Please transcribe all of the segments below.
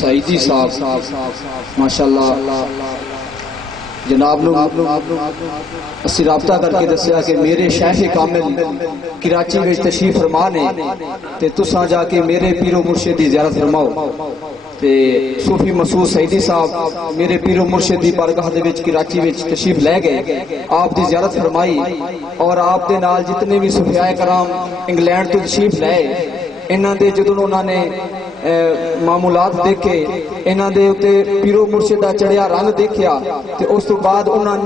سعیدی صاحب ماشاءاللہ جناب نو اسی رابطہ کر کے دسیا کہ میرے شیخ کامل کراچی میں تشریف فرما نے تے تساں جا کے میرے پیر و مرشد دی زیارت فرماؤ تے صوفی مسعود سعیدی صاحب میرے پیر و مرشد دی بارگاہ دے وچ کراچی وچ تشریف لے گئے، آپ دی زیارت فرمائی اور آپ دے نال جتنے بھی صوفیاء کرام انگلینڈ تو تشریف لائے انہاں دے جدوں انہاں نے معمولات دیکھے انہاں دے اتے پیرو مرشد دا چڑھیا رنگ دیکھیا تے اس تو بعد انہاں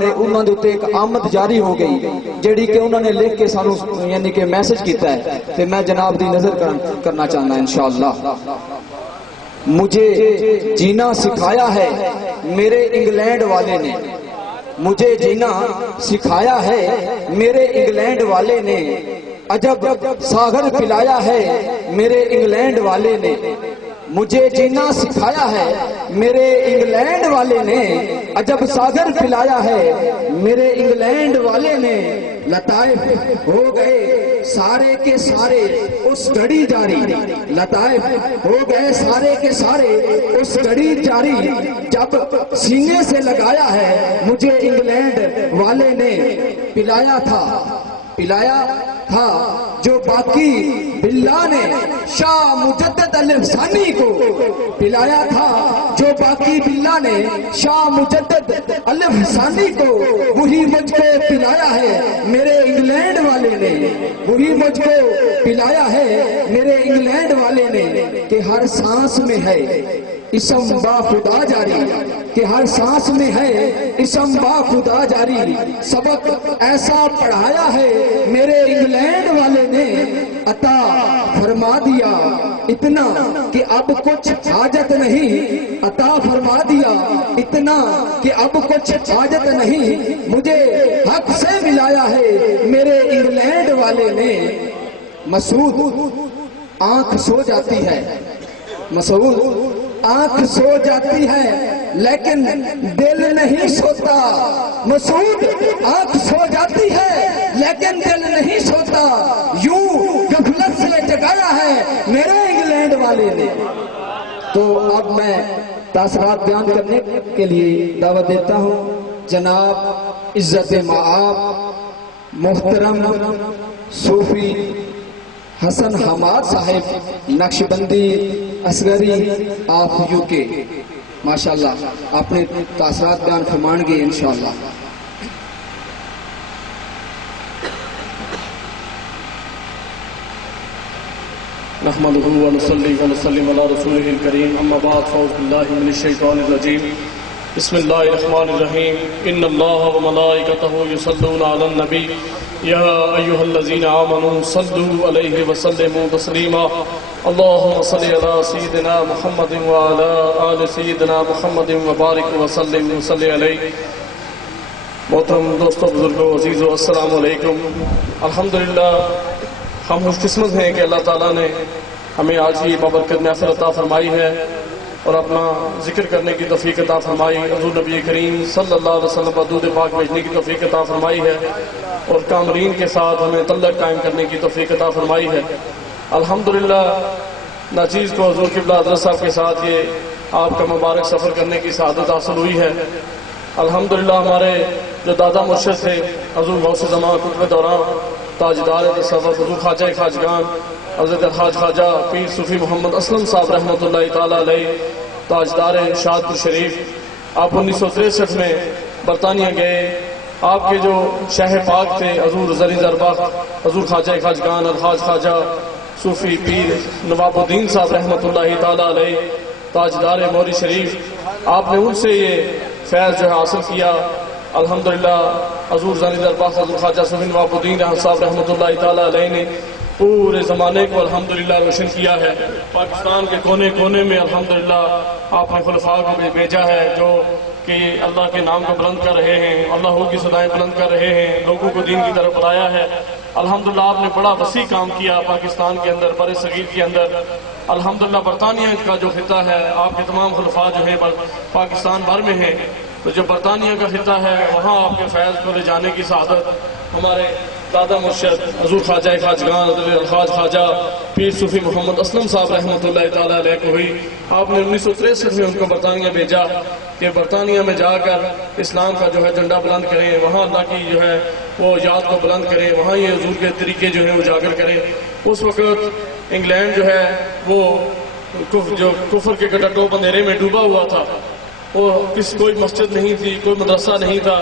دے اتے ایک آمد جاری ہو گئی جیڑی کہ انہاں نے لکھ کے سانو یعنی کہ میسج کیتا ہے تے میں جناب دی نظر کرنا چاہنا انشاءاللہ۔ مجھے جینا سکھایا ہے میرے انگلینڈ والے نے، مجھے جینا سکھایا ہے میرے انگلینڈ والے نے، عجب ساغر پلایا ہے میرے انگلینڈ والے نے، مجھے جینا سکھایا ہے میرے انگلینڈ والے نے، عجب ساغر پلایا ہے میرے انگلینڈ والے نے، لطائف ہو گئے سارے کے سارے اس گھڑی جاری، لطائف ہو گئے سارے کے سارے اس گھڑی جاری، جب سینے سے لگایا ہے مجھے انگلینڈ والے نے، پلایا تھا جو باقی باللہ نے شاہ مجدد الف ثانی کو، پلایا تھا جو باقی باللہ نے شاہ مجدد الف ثانی کو، وہی مجھ کو پلایا ہے میرے انگلینڈ والے نے، وہی مجھ کو پلایا ہے میرے انگلینڈ والے نے، کہ ہر سانس میں ہے اسم با خدا جاری، کہ ہر سانس میں ہے اسم با خدا جاری، سبق ایسا پڑھایا ہے میرے انگلینڈ والے نے، عطا فرما دیا اتنا کہ اب کچھ حاجت نہیں، عطا فرما دیا اتنا کہ اب کچھ حاجت نہیں، مجھے حق سے ملایا ہے میرے انگلینڈ والے نے۔ مسعود آنکھ سو جاتی ہے، مسعود آنکھ سو جاتی ہے لیکن دل نہیں سوتا، مسعود آنکھ سو جاتی ہے لیکن دل نہیں سوتا، یوں غفلت سے جگایا ہے میرے انگلینڈ والے نے۔ تو اب میں تاثرات بیان کرنے کے لیے دعوت دیتا ہوں جناب عزت مآب محترم صوفی حسن حماد صاحب نقشبندی اصغری آف یو کے، ماشاءاللہ اپنے تاثرات بیان فرمان گے انشاءاللہ۔ نحمده ونصلي ونسلم على رسوله الكريم، اما بعد فاعوذ بالله من الشيطان الرجيم، بسم الله الرحمن الرحيم، ان الله وملائكته يصلون على النبي يا ايها الذين امنوا صلوا عليه وسلموا تسليما، اللهم صل على سيدنا محمد وعلى آل سيدنا محمد وبارك وسلم وصل عليه۔ محترم دوستو، بزرگوں، عزیزو، السلام علیکم۔ الحمدللہ ہم خوش قسمت ہیں کہ اللہ تعالیٰ نے ہمیں آج ہی بابرکت محفل عطا فرمائی ہے اور اپنا ذکر کرنے کی توفیق عطا فرمائی، حضور نبی کریم صلی اللہ علیہ وسلم پر درود پاک بھیجنے کی توفیق عطا فرمائی ہے اور کامرین کے ساتھ ہمیں تعلق قائم کرنے کی توفیق عطا فرمائی ہے۔ الحمدللہ ناچیز کو حضور قبلہ حضرت صاحب کے ساتھ یہ آپ کا مبارک سفر کرنے کی سعادت حاصل ہوئی ہے۔ الحمدللہ ہمارے جو دادا مرشد تھے حضور غوث زمان قطب دوران تاجدار تصوف حضور خواجہ خواجگان حضرت الحاج خواجہ پیر صوفی محمد اسلم صاحب رحمۃ اللہ تعالیٰ علیہ تاجدار شادپور شریف، آپ 1963 میں برطانیہ گئے۔ آپ کے جو شہ پاک تھے حضور زری دربخت حضور خواجہ خواجگان الحاج خواجہ صوفی پیر نواب الدین صاحب رحمۃ اللہ تعالیٰ علیہ تاجدار موری شریف، آپ نے ان سے یہ فیض جو ہے حاصل کیا۔ الحمدللہ حضور زری دربخت حضور خواجہ صوفی نواب الدین صاحب رحمۃ اللہ تعالیٰ علیہ نے پورے زمانے کو الحمدللہ روشن کیا ہے۔ پاکستان کے کونے کونے میں الحمدللہ آپ نے خلفاء کو بھیجا ہے جو کہ اللہ کے نام کو بلند کر رہے ہیں، اللہ کی صدائیں بلند کر رہے ہیں، لوگوں کو دین کی طرف بلایا ہے۔ الحمدللہ آپ نے بڑا وسیع کام کیا پاکستان کے اندر، بر صغیر کے اندر۔ الحمدللہ برطانیہ کا جو خطہ ہے، آپ کے تمام خلفاء جو ہیں پاکستان بھر میں ہیں، تو جو برطانیہ کا خطہ ہے وہاں آپ کے فیض کو لے جانے کی سعادت ہمارے دادا مرشد حضور خواجہ خواجگان الخواج خواجہ پیر صوفی محمد اسلم صاحب رحمۃ اللہ تعالیٰ علیہ کو ہوئی. آپ نے 1963 میں ان کو برطانیہ بھیجا کہ برطانیہ میں جا کر اسلام کا جو ہے جھنڈا بلند کریں, وہاں اللہ کی جو ہے وہ یاد کو بلند کریں, وہاں یہ حضور کے طریقے جو ہیں اجاگر کریں. اس وقت انگلینڈ جو ہے وہ جو کفر کے گٹا ٹوپ اندھیرے میں ڈوبا ہوا تھا, وہ کوئی مسجد نہیں تھی, کوئی مدرسہ نہیں تھا,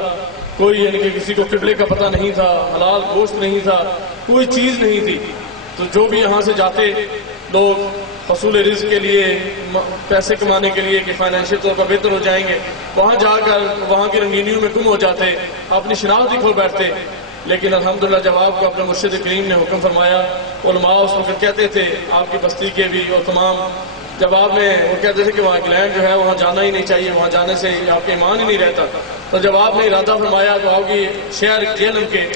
کوئی یعنی کہ کسی کو قبلے کا پتہ نہیں تھا, حلال گوشت نہیں تھا, کوئی چیز نہیں تھی. تو جو بھی یہاں سے جاتے لوگ حصول رزق کے لیے, پیسے کمانے کے لیے کہ فائنینشیل طور پر بہتر ہو جائیں گے, وہاں جا کر وہاں کی رنگینیوں میں گم ہو جاتے, اپنی شناخت ہی کھو بیٹھتے. لیکن الحمدللہ جب آپ کو اپنے مرشد کریم نے حکم فرمایا, علماء اس وقت کہتے تھے آپ کی بستی کے بھی اور تمام, جب آپ نے وہ کہتے تھے کہ وہاں انگلینڈ جو ہے وہاں جانا ہی نہیں چاہیے, وہاں جانے سے آپ کے ایمان ہی نہیں رہتا, تو جب آپ نے ارادہ فرمایا تو آپ کی شہر جہلم کے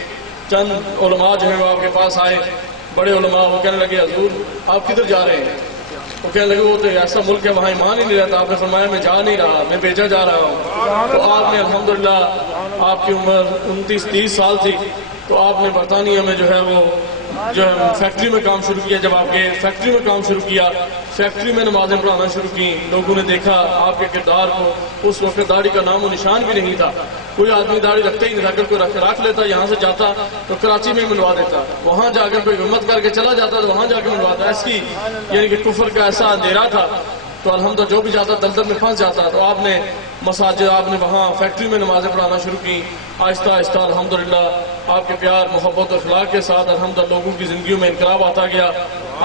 چند علماء جو ہیں وہ آپ کے پاس آئے, بڑے علماء. وہ کہنے لگے حضور آپ کدھر جا رہے ہیں؟ وہ کہنے لگے وہ تو ایسا ملک ہے وہاں ایمان ہی نہیں رہتا. آپ نے فرمایا میں جا نہیں رہا, میں بھیجا جا رہا ہوں. تو آپ نے الحمدللہ, آپ کی عمر 29-30 سال تھی, تو آپ نے برطانیہ میں جو ہے وہ جو ہے فیکٹری میں کام شروع کیا. جب آپ کے فیکٹری میں کام شروع کیا, فیکٹری میں نمازیں پڑھانا شروع کی, لوگوں نے دیکھا آپ کے کردار کو. اس وقت داڑھی کا نام و نشان بھی نہیں تھا, کوئی آدمی داڑھی رکھتا ہی نہیں تھا. اگر کوئی رکھ لیتا یہاں سے جاتا تو کراچی میں منوا دیتا, وہاں جا کر کوئی ہمت کر کے چلا جاتا تو وہاں جا کے منواتا. ایسی یعنی کہ کفر کا ایسا اندھیرا تھا. تو الحمدللہ جو بھی جاتا دلدل میں پھنس جاتا. تو آپ نے مساجد, آپ نے وہاں فیکٹری میں نمازیں پڑھانا شروع کی. آہستہ آہستہ الحمدللہ آپ کے پیار محبت و اخلاق کے ساتھ الحمدللہ لوگوں کی زندگیوں میں انقلاب آتا گیا.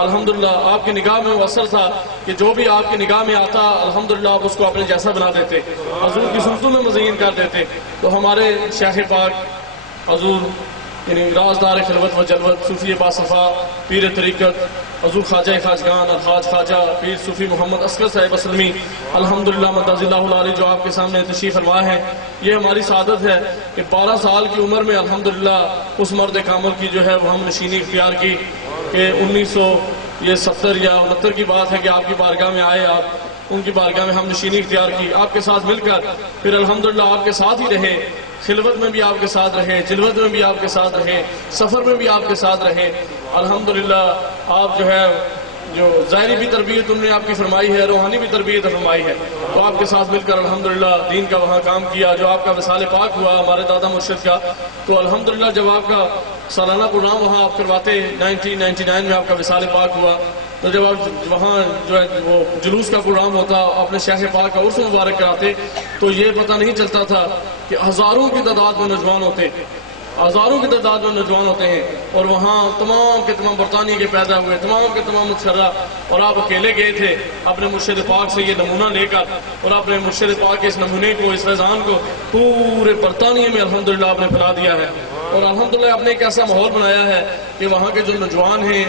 الحمدللہ آپ کی نگاہ میں وہ اثر تھا کہ جو بھی آپ کی نگاہ میں آتا الحمدللہ آپ اس کو اپنے جیسا بنا دیتے, حضور کی سنتوں میں مزین کر دیتے. تو ہمارے شیخ پاک حضور یعنی رازدار خلوت و جلوت صوفی باصفا پیر طریقت حضور خواجہ خواجگان الخواج خواجہ پیر صوفی محمد اصغر صاحب اسلمی الحمدللہ مدد اللہ علیہ جو آپ کے سامنے تشریف فرما ہے, یہ ہماری سعادت ہے کہ 12 سال کی عمر میں الحمدللہ اس مرد کامل کی جو ہے وہ ہم نشینی اختیار کی کہ 1970 یا 69 کی بات ہے کہ آپ کی بارگاہ میں آئے, آپ ان کی بارگاہ میں ہم نشینی اختیار کی. آپ کے ساتھ مل کر پھر الحمدللہ آپ کے ساتھ ہی رہے, خلوت میں بھی آپ کے ساتھ رہے, جلوت میں بھی آپ کے ساتھ رہے, سفر میں بھی آپ کے ساتھ رہے. الحمدللہ آپ جو ہے جو ظاہری بھی تربیت انہوں نے آپ کی فرمائی ہے, روحانی بھی تربیت فرمائی ہے. تو آپ کے ساتھ مل کر الحمدللہ دین کا وہاں کام کیا. جو آپ کا وصال پاک ہوا ہمارے دادا مرشد کا, تو الحمدللہ جب آپ کا سالانہ پروگرام وہاں آپ کرواتے 1999 میں آپ کا وصال پاک ہوا, تو جب آپ وہاں جو ہے وہ جلوس کا پروگرام ہوتا, اپنے شیخ پاک کا عرس مبارک کراتے, تو یہ پتہ نہیں چلتا تھا کہ ہزاروں کی تعداد میں نوجوان ہوتے, ہزاروں کی تعداد میں نوجوان ہوتے ہیں. اور وہااں تمام کے تمام برطانیہ کے پیدا ہوئے, تمام کے تمام متشرہ, اور آپ اکیلے گئے تھے اپنے مرشد پاک سے یہ نمونہ لے کر, اور اپنے مرشد پاک کے اس نمونے کو, اس فیضان کو پورے برطانیہ میں الحمدللہ آپ نے پھیلا دیا ہے. اور الحمدللہ آپ نے ایک ایسا ماحول بنایا ہے کہ وہاں کے جو نوجوان ہیں,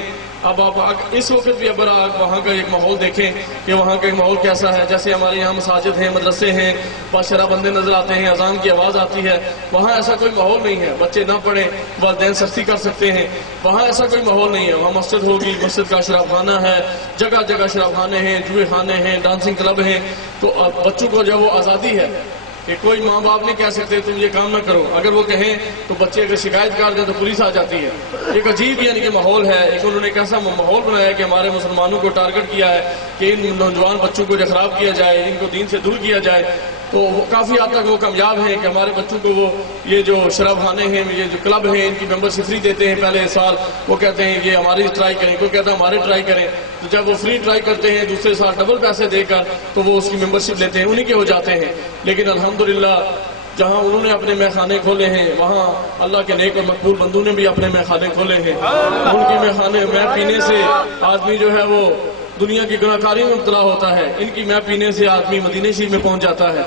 اب آپ اس وقت بھی اگر آپ وہاں کا ایک ماحول دیکھیں کہ وہاں کا ایک ماحول کیسا ہے. جیسے ہمارے یہاں مساجد ہیں, مدرسے ہیں, بادشاہ بندے نظر آتے ہیں, اذان کی آواز آتی ہے, وہاں ایسا کوئی ماحول نہیں ہے. بچے نہ پڑھیں, والدین سختی کر سکتے ہیں, وہاں ایسا کوئی ماحول نہیں ہے. وہاں مسجد ہوگی, مسجد کا شراب خانہ ہے, جگہ جگہ شراب خانے ہیں, جوئے خانے ہیں, ڈانسنگ کلب ہیں. تو بچوں کو جو وہ آزادی ہے کہ کوئی ماں باپ نہیں کہہ سکتے تم یہ کام نہ کرو. اگر وہ کہیں تو بچے اگر شکایت کر دیں تو پولیس آ جاتی ہے. ایک عجیب یعنی کہ ماحول ہے. ایک انہوں نے ایک ایسا ماحول بنایا کہ ہمارے مسلمانوں کو ٹارگٹ کیا ہے کہ ان نوجوان بچوں کو جو خراب کیا جائے, ان کو دین سے دور کیا جائے. تو وہ کافی حد تک وہ کامیاب ہیں کہ ہمارے بچوں کو وہ یہ جو شراب خانے ہیں, یہ جو کلب ہیں, ان کی ممبرشپ فری دیتے ہیں پہلے سال. وہ کہتے ہیں یہ ہماری ٹرائی کریں, کوئی کہتا ہے ہمارے ٹرائی کریں. تو جب وہ فری ٹرائی کرتے ہیں دوسرے سال ڈبل پیسے دے کر, تو وہ اس کی ممبرشپ لیتے ہیں, انہی کے ہو جاتے ہیں. لیکن الحمدللہ جہاں انہوں نے اپنے میخانے کھولے ہیں, وہاں اللہ کے نیک اور مقبول بندوں نے بھی اپنے میخانے کھولے ہیں. ان کی میخانے میں پینے سے آدمی جو ہے وہ دنیا کی گناہ کاری میں مبتلا ہوتا ہے, ان کی میں پینے سے آدمی مدینہ شریف میں پہنچ جاتا ہے.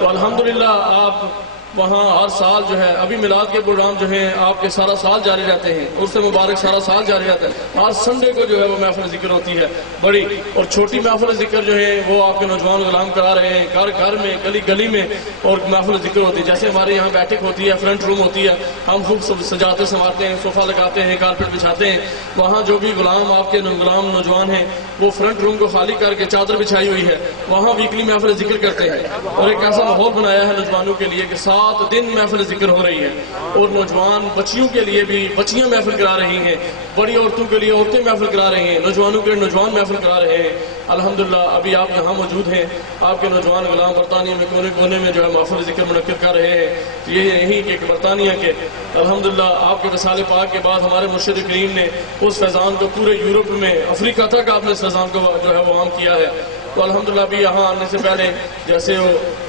تو الحمدللہ آپ وہاں ہر سال جو ہے, ابھی میلاد کے پروگرام جو ہیں آپ کے سارا سال جاری رہتے ہیں, اس سے مبارک سارا سال جاری رہتا ہے. ہر سنڈے کو جو ہے وہ محفل ذکر ہوتی ہے بڑی, اور چھوٹی محفل ذکر جو ہے وہ آپ کے نوجوان غلام کرا رہے ہیں, گھر گھر میں, گلی گلی میں, اور محفل ذکر ہوتی ہے. جیسے ہمارے یہاں بیٹھک ہوتی ہے, فرنٹ روم ہوتی ہے, ہم خوب سجاتے سنوارتے ہیں, صوفہ لگاتے ہیں, کارپیٹ بچھاتے ہیں. وہاں جو بھی غلام آپ کے غلام نوجوان ہیں وہ فرنٹ روم کو خالی کر کے چادر بچھائی ہوئی ہے, وہاں ویکلی محفل ذکر کرتے ہیں. اور ایک ایسا ماحول بنایا ہے نوجوانوں کے لیے کہ 7 دن محفل ذکر ہو رہی ہے، اور نوجوان بچیوں کے لیے بھی بچیاں محفل کرا رہی ہیں، بڑی عورتوں کے لیے عورتیں محفل کرا رہی ہیں، نوجوانوں کے لیے نوجوان محفل کرا رہے ہیں۔ الحمدللہ ابھی آپ یہاں موجود ہیں، آپ کے نوجوان غلام برطانیہ میں کونے کونے میں جو ہے محفل ذکر منعقد کر رہے ہیں۔ یہ یہی کہ برطانیہ کے الحمدللہ آپ کے رسالے پاک کے بعد ہمارے مرشد کریم نے اس فیضان کو پورے یورپ میں، افریقہ تک آپ نے اس فیضان کو جو ہے وہ عام کیا ہے۔ تو الحمدللہ بھی یہاں آنے سے پہلے جیسے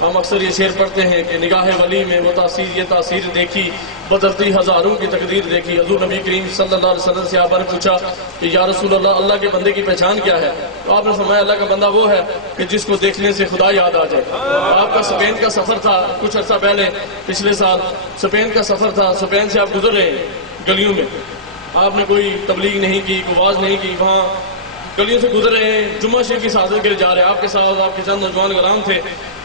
ہم اکثر یہ شعر پڑھتے ہیں کہ نگاہ ولی میں وہ تاثیر یہ تاثیر دیکھی، بدلتی ہزاروں کی تقدیر دیکھی۔ حضور نبی کریم صلی اللہ علیہ وسلم سے آپ نے پوچھا کہ یا رسول اللہ کے بندے کی پہچان کیا ہے؟ تو آپ نے فرمایا اللہ کا بندہ وہ ہے کہ جس کو دیکھنے سے خدا یاد آ جائے۔ آپ کا اسپین کا سفر تھا کچھ عرصہ پہلے، پچھلے سال اسپین کا سفر تھا، اسپین سے آپ گزر رہے ہیں گلیوں میں، آپ نے کوئی تبلیغ نہیں کی، کوئی واز نہیں کی، وہاں گلیوں سے گزر رہے ہیں، جمعہ شریف کی سعادت کے لیے جا رہے ہیں، آپ کے ساتھ آپ کے چند نوجوان غلام تھے۔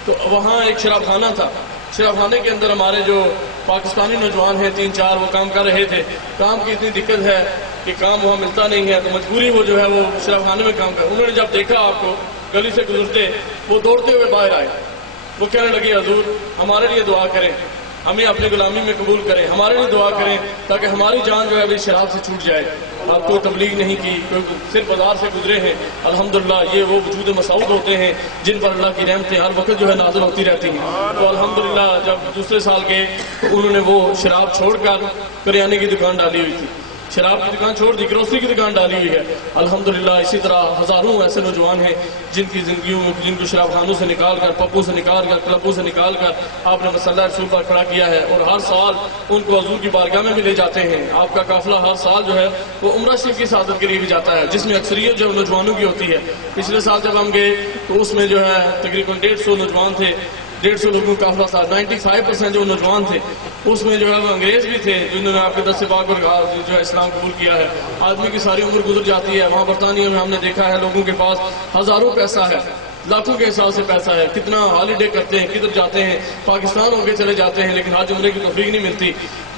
تو وہاں ایک شراب خانہ تھا، شراب خانے کے اندر ہمارے جو پاکستانی نوجوان ہیں 3-4 وہ کام کر رہے تھے۔ کام کی اتنی دقت ہے کہ کام وہاں ملتا نہیں ہے، تو مجبوری وہ جو ہے وہ شراب خانے میں کام کر۔ انہوں نے جب دیکھا آپ کو گلی سے گزرتے، وہ دوڑتے ہوئے باہر آئے، وہ کہنے لگے حضور ہمارے لیے دعا کریں، ہمیں اپنی غلامی میں قبول کریں، ہمارے لیے دعا کریں تاکہ ہماری جان جو ہے ابھی شراب سے چھوٹ جائے۔ اور کوئی تبلیغ نہیں کی، کوئی صرف بازار سے گزرے ہیں۔ الحمدللہ یہ وہ وجود مسعود ہوتے ہیں جن پر اللہ کی رحمتیں ہر وقت جو ہے نازل ہوتی رہتی ہیں۔ تو الحمدللہ جب دوسرے سال گئے تو انہوں نے وہ شراب چھوڑ کر کریانے کی دکان ڈالی ہوئی تھی، شراب کی دکان چھوڑ دی، گروسری کی دکان ڈالی ہوئی ہے۔ الحمدللہ اسی طرح ہزاروں ایسے نوجوان ہیں جن کی زندگیوں میں، جن کو شراب خانوں سے نکال کر، پبوں سے نکال کر، کلبوں سے نکال کر آپ نے مسلح رسول پر کھڑا کیا ہے، اور ہر سال ان کو حضور کی بارگاہ میں بھی لے جاتے ہیں۔ آپ کا قافلہ ہر سال جو ہے وہ عمرہ شریف کی سعادت کے لیے بھی جاتا ہے، جس میں اکثریت جو نوجوانوں کی ہوتی ہے۔ پچھلے سال جب ہم گئے تو اس میں جو ہے تقریباً 150 نوجوان تھے، 150 لوگوں کا قافلہ تھا، 95% جو نوجوان تھے اس میں جو ہے وہ انگریز بھی تھے جنہوں نے آپ کے دست پاک پر جو ہے اسلام قبول کیا ہے۔ آدمی کی ساری عمر گزر جاتی ہے، وہاں برطانیہ میں ہم نے دیکھا ہے لوگوں کے پاس ہزاروں پیسہ ہے، لاکھوں کے حساب سے پیسہ ہے، کتنا ہالیڈے کرتے ہیں، کدھر جاتے ہیں، پاکستان ہو کے چلے جاتے ہیں، لیکن حج عمرے کی تفریح نہیں ملتی۔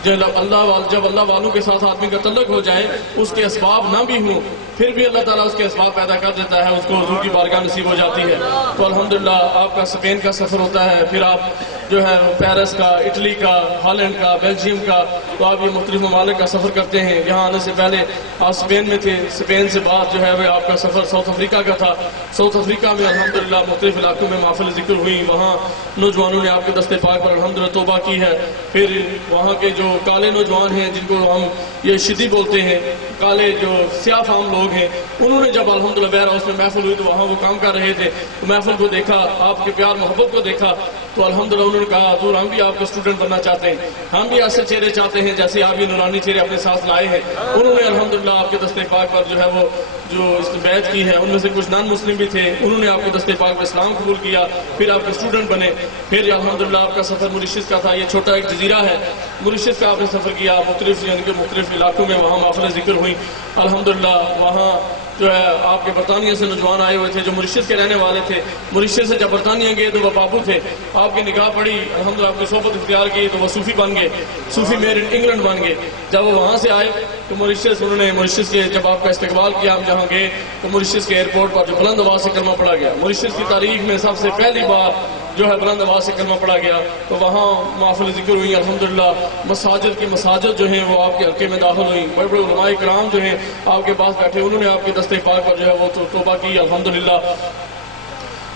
جب اللہ والوں کے ساتھ آدمی کا تعلق ہو جائے، اس کے اسباب نہ بھی ہوں پھر بھی اللہ تعالیٰ اس کے اسباب پیدا کر دیتا ہے، اس کو حضور کی بارگاہ نصیب ہو جاتی ہے۔ تو الحمدللہ آپ کا اسپین کا سفر ہوتا ہے، پھر آپ جو ہے پیرس کا، اٹلی کا، ہالینڈ کا، بیلجیم کا، تو آپ یہ مختلف ممالک کا سفر کرتے ہیں۔ یہاں آنے سے پہلے آپ اسپین میں تھے، اسپین سے بعد جو ہے وہ آپ کا سفر ساؤتھ افریقہ کا تھا۔ ساؤتھ افریقہ میں الحمدللہ مختلف علاقوں میں محافل ذکر ہوئی، وہاں نوجوانوں نے آپ کے دست پاک پر الحمدللہ توبہ کی ہے۔ پھر وہاں کے جو کالے نوجوان ہیں جن کو ہم یہ شدی بولتے ہیں، کالے جو سیاہ فام لوگ ہیں، انہوں نے جب الحمدللہ ویئر ہاؤس میں محفل ہوئی تو وہاں وہ کام کر رہے تھے، تو محفل کو دیکھا، آپ کے پیار محبت کو دیکھا، تو الحمدللہ انہوں نے کہا حضور ہم بھی آپ کا اسٹوڈنٹ بننا چاہتے ہیں، ہم بھی ایسے چہرے چاہتے ہیں جیسے آپ یہ نورانی چہرے اپنے ساتھ لائے ہیں۔ انہوں نے الحمدللہ آپ کے دست پاک پر جو ہے وہ جو بیعت کی ہے، ان میں سے کچھ نان مسلم بھی تھے، انہوں نے آپ کے دست پاک پر اسلام قبول کیا، پھر آپ کے اسٹوڈنٹ بنے۔ پھر الحمدللہ آپ کا سفر موریشس کا تھا، یہ چھوٹا ایک جزیرہ ہے، موریشس کا آپ نے سفر کیا، مختلف یعنی کہ مختلف علاقوں میں وہاں محفلیں ذکر ہوئی۔ الحمدللہ وہاں جو ہے آپ کے برطانیہ سے نوجوان آئے ہوئے تھے جو موریشس کے رہنے والے تھے، موریشس سے جب برطانیہ گئے تو وہ بابو تھے، آپ کی نگاہ پڑی، الحمدللہ آپ کی صحبت اختیار کی تو وہ صوفی بن گئے، صوفی میئر انگلینڈ بن گئے۔ جب وہ وہاں سے آئے تو موریشس، انہوں نے موریشس کے جب آپ کا استقبال کیا، ہم جہاں گئے تو موریشس کے ایئرپورٹ پر جو بلند آواز سے کلمہ پڑھا گیا، موریشس کی تاریخ میں سب سے پہلی بار جو ہے بلند آواز سے کلمہ پڑھا گیا، تو وہاں محافل ذکر ہوئی۔ الحمدللہ مساجد کی مساجد جو ہیں وہ آپ کے حلقے میں داخل ہوئی، بڑے بڑے علماء کرام جو ہیں آپ کے پاس بیٹھے، انہوں نے آپ کے دست پاک پر جو ہے وہ توبہ کی الحمدللہ۔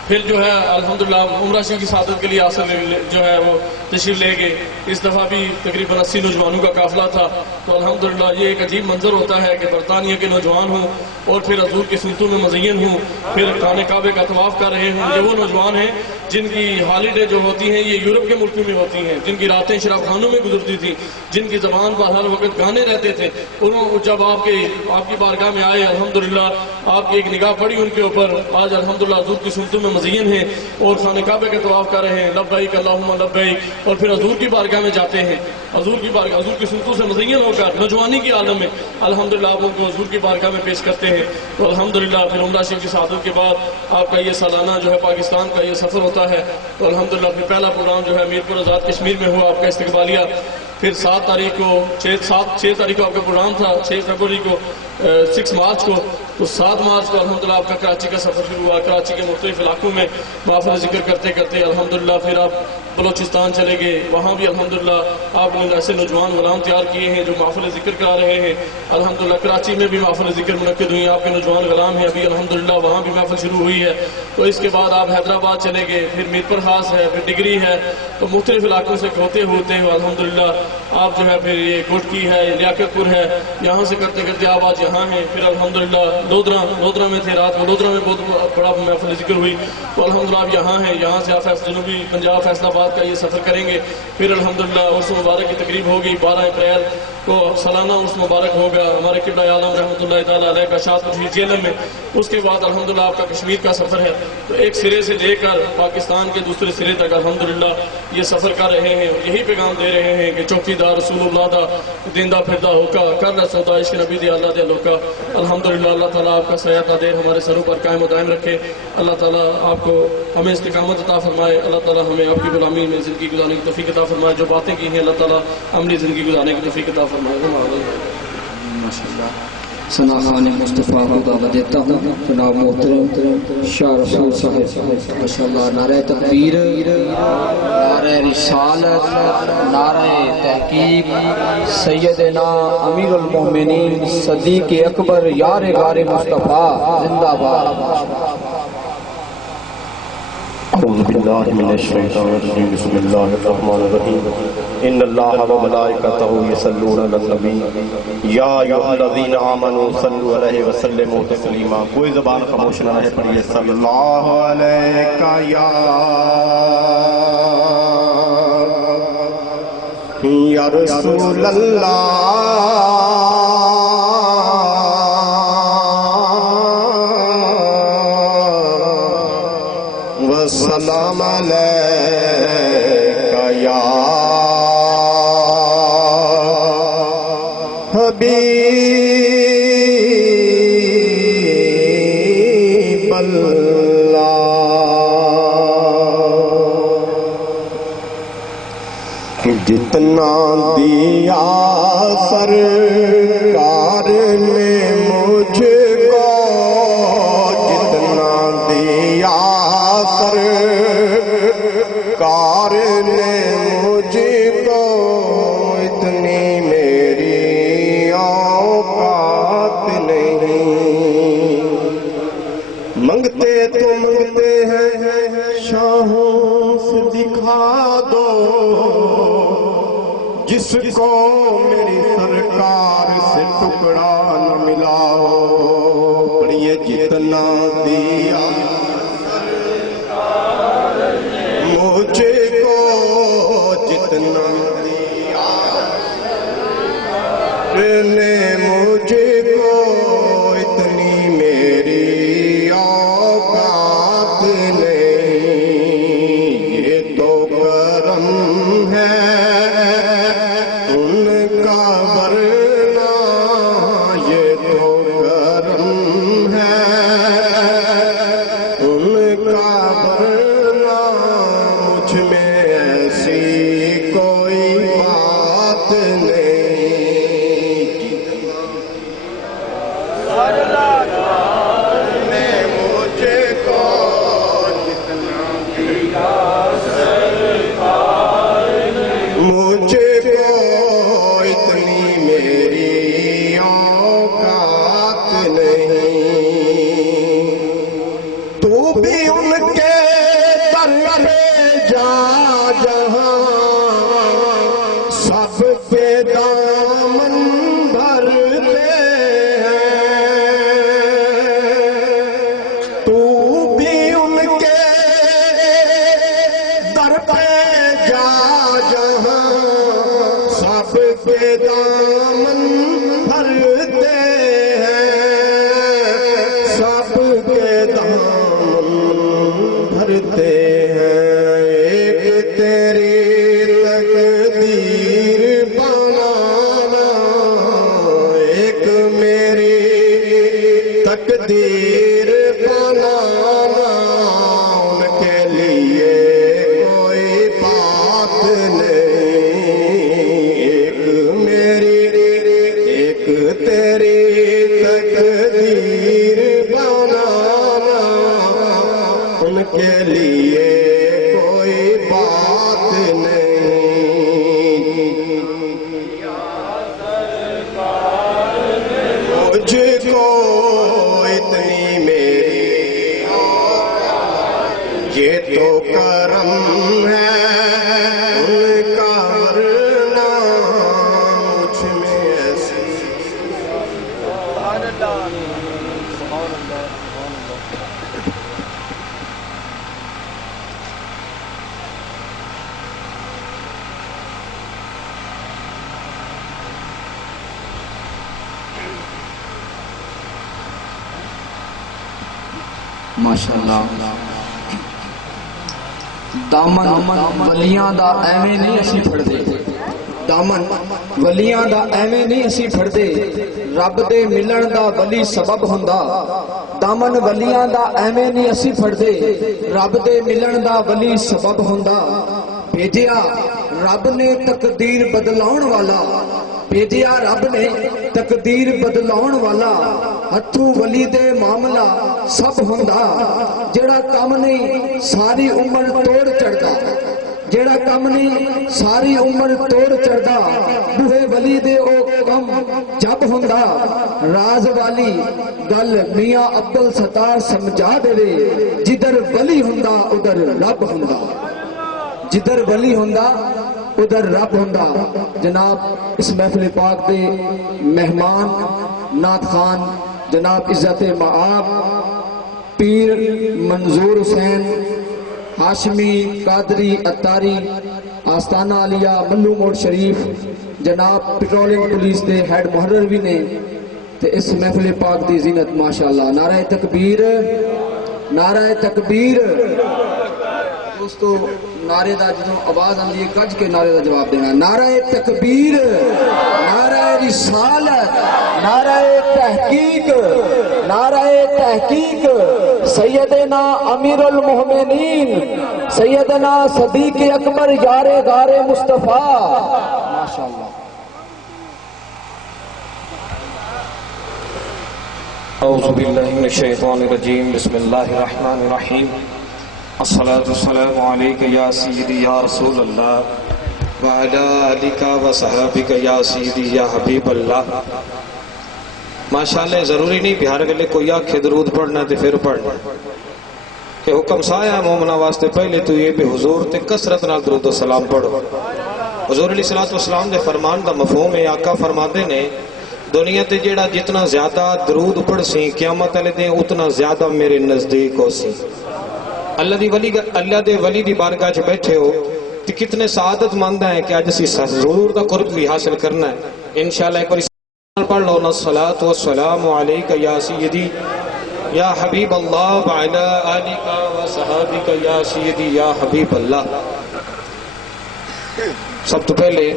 پھر جو ہے الحمدللہ عمرہ شریف کی سعادت کے لیے آصل جو ہے وہ تشریف لے گئے۔ اس دفعہ بھی تقریباً 80 نوجوانوں کا قافلہ تھا، تو الحمدللہ یہ ایک عجیب منظر ہوتا ہے کہ برطانیہ کے نوجوان ہوں اور پھر حضور کی سنتوں میں مزین ہوں، پھر خانہ کعبے کا طواف کر رہے ہوں۔ یہ وہ نوجوان ہیں جن کی ہالیڈے جو ہوتی ہیں یہ یورپ کے ملکوں میں ہوتی ہیں، جن کی راتیں شراب خانوں میں گزرتی تھیں، جن کی زبان پر ہر وقت گانے رہتے تھے، انہوں جب آپ کی بارگاہ میں آئے الحمدللہ آپ کی ایک نگاہ پڑی ان کے اوپر، آج الحمدللہ حضور کی سنتوں میں مزین ہیں اور خانہ کعبے کے طواف کر رہے ہیں، لبیک اللہم لبیک، اور پھر حضور کی بارگاہ میں جاتے ہیں، حضور کی بارگاہ، حضور کی سنتوں سے مزین ہو کر نوجوانی کی عالم میں الحمدللہ آپ ان کو حضور کی بارگاہ میں پیش کرتے ہیں۔ تو الحمدللہ پھر عمرہ شریف کی سعادت کے بعد آپ کا یہ سالانہ جو ہے پاکستان کا یہ سفر ہوتا ہے، تو الحمدللہ پھر پہلا پروگرام جو ہے میرپور آزاد کشمیر میں ہوا آپ کا استقبالیہ، پھر 7 تاریخ کو 6 تاریخ کو آپ کا پروگرام تھا، 6 فروری کو 6 مارچ کو، تو 7 مارچ کو الحمدللہ آپ کا کراچی کا سفر شروع ہوا. کراچی کے مختلف علاقوں میں محفل ذکر کرتے کرتے الحمدللہ پھر آپ بلوچستان چلے گئے. وہاں بھی الحمدللہ آپ نے ایسے نوجوان غلام تیار کیے ہیں جو محفل ذکر کرا رہے ہیں. الحمدللہ کراچی میں بھی محفل ذکر منعقد ہوئی. آپ کے نوجوان غلام ہیں ابھی الحمدللہ وہاں بھی محفل شروع ہوئی ہے. تو اس کے بعد آپ حیدرآباد چلے گئے، پھر میرپور خاص ہے، پھر ڈگری ہے. تو مختلف علاقوں سے ہوتے ہوتے الحمدللہ آپ جو ہے پھر یہ گوٹکی ہے، لیاقت پور ہے، یہاں سے کرتے کرتے آپ آج یہاں ہیں. پھر الحمدللہ لودھرا میں تھے رات کو، لودھرا میں بہت بڑا محفل ذکر ہوئی. تو الحمدللہ آپ یہاں ہیں، یہاں سے آپ جنوبی پنجاب فیصل آباد کا یہ سفر کریں گے. پھر الحمدللہ عرس مبارک کی تقریب ہوگی 12 اپریل کو، سالانہ عرس مبارک ہوگا ہمارے قبلہ عالم رحمۃ اللہ تعالیٰ علیہ کا شاد شریف جیلم میں. اس کے بعد الحمدللہ آپ کا کشمیر کا سفر ہے. تو ایک سرے سے لے کر پاکستان کے دوسرے سرے تک الحمدللہ یہ سفر کر رہے ہیں. یہی پیغام دے رہے ہیں کہ چوکیدار رسول اللہ دا دیندہ پھردہ ہوکا کر رہا سودا عشق نبی دی اللہ دے لوکا. الحمدللہ اللہ تعالیٰ آپ کا سیاحت دیر ہمارے سروں پر قائم و دائم رکھے. اللہ تعالیٰ آپ کو ہمیں استقامت عطا فرمائے. اللہ تعالیٰ ہمیں آپ کی غلامی میں زندگی گزارنے کی توفیق عطا فرمائے. جو باتیں کی ہیں اللہ تعالیٰ عملی زندگی گزارنے کی توفیق عطا فرمائے. ماشاءاللہ. ثنا خان مصطفیٰ کو دعوت دیتا ہوں. جناب محترم شاہ رسول صاحب ماشاءاللہ. نعرہ تکبیر، نعرہ رسالت، نعرہ تحقیق. سیدنا امیر المومنین صدیق اکبر یار غار مصطفیٰ زندہ باد. اعوذ باللہ من الشیطان الرجیم. بسم اللہ الرحمن الرحیم. ان اللہ و ملائکتہ یصلون علی النبی یا ایھا الذین آمنوا صلوا علیہ وسلموا تسلیما. کوئی زبان خاموش نہ رہے، پڑھیے صلی اللہ علیہ یا رسول اللہ وسلام علیکہ یا حبیب اللہ. جتنا دیا سرکار نے مجھ کو، جتنا دیا سرکار نے مجھ کو، اتنی میری اوقات نہیں. منگتے تو منگتے ہیں شاہوں سے دکھا دو، جس کو میری سرکار سے ٹکڑا نہ ملا ہو. پڑھیے جتنا دیا مجھے کو، جتنا دیا نے مجھے کو، اتنی میری اوقات نہیں. یہ تو کرم ہے ان کا ورنہ، یہ تو کرم ہے ان کا ورنہ، مجھ میں ایسی کوئی بات نہیں. نے مجھے کو، جتنا دیا مجھے کو، اتنی میری اوقات نہیں. تو بھی ان کے در پہ جا جہاں سب کے دامن بھرتے ہیں. تو بھی ان کے در پہ جا جہاں سب کے دامن بھرتے ہیں، سب کے دامن بھرتے ہیں. ایک تیری کے لیے کوئی بات نہیں، مجھ کو اتنی میری یہ تو کرم ہے ان کا، ورنہ مجھ میں ایسی ماشاءاللہ دامن ولیاں دا ایویں نہیں اسی پھڑدے، دامن ولیاں دا ایویں نہیں اسی پھڑدے، رب دے ملن دا ولی سبب ہوندا، دامن ولیاں دا ایویں نہیں اسی پھڑدے، رب دے ملن دا ولی سبب ہوندا، بھیجیا رب نے تقدیر بدلاؤن والا، بھیجیا رب نے تقدیر بدلاؤن والا، ہتھوں ولی دے معاملہ سب ہوندا، جڑا کم نہیں ساری عمر توڑ چڑھدا، جڑا کم نہیں ساری عمر توڑ چڑھدا، بوہے ولی دے او کم جب ہوندا، راز والی گل میاں عبدالستار سمجھا دے، جدھر ولی ہوندا ادھر رب ہوندا، جدھر ولی ہوندا ادھر رب ہوندا۔ جناب اس محفل پاک دے مہمان نعت خان جناب عزت معاب پیر منظور حسین ہاشمی قادری اتاری آستانہ علیہ ملو موڑ شریف جناب پیٹرولنگ پولیس دے ہیڈ محرر بھی نے، تے اس محفل پاک دی زینت ماشاءاللہ، نعرہ تکبیر، نعرہ تکبیر۔ دوستو نعرے دا جدوں آواز آندی ہے کج کے نعرے دا جواب دینا، نعرہ تکبیر، نعرہ رسالت، نعرہ تحقیق، نعرہ تحقیق، سیدنا امیر المومنین سیدنا صدیق اکبر یار غار مصطفیٰ ماشاءاللہ۔ اعوذ باللہ من الشیطان الرجیم، بسم اللہ الرحمن الرحیم، الصلاة والسلام علیک یا سیدی یا رسول اللہ وعلی آلک و صحابک یا سیدی یا حبیب اللہ۔ ماشاءاللہ ضروری نہیں بھی ہر گلے کوئی آنکھے درود پڑھنا تے پھر پڑھنا کہ حکم سایہ مومنہ واسطے پہلے تو یہ بھی حضور تے کثرت نال درود و سلام پڑھو۔ حضور علیہ السلام دے فرمان دا مفہوم ہے، آقا فرماتے نے دنیا تے جیڑا جتنا زیادہ درود پڑھ سی قیامت والے دن اتنا زیادہ میرے نزدیک ہو سی۔ اللہ دے ولی دی بارگاہ چ بیٹھے ہو تو کتنے سعادت مند ہیں کہ آج اسی حضور دا قرب بھی حاصل کرنا ہے۔ انشاءاللہ ایک بار پڑھ لو نا، الصلاۃ والسلام علیک یا سیدی یا حبیب اللہ وعلی آلک و صحابک یا سیدی یا حبیب اللہ۔ سب تو پہلے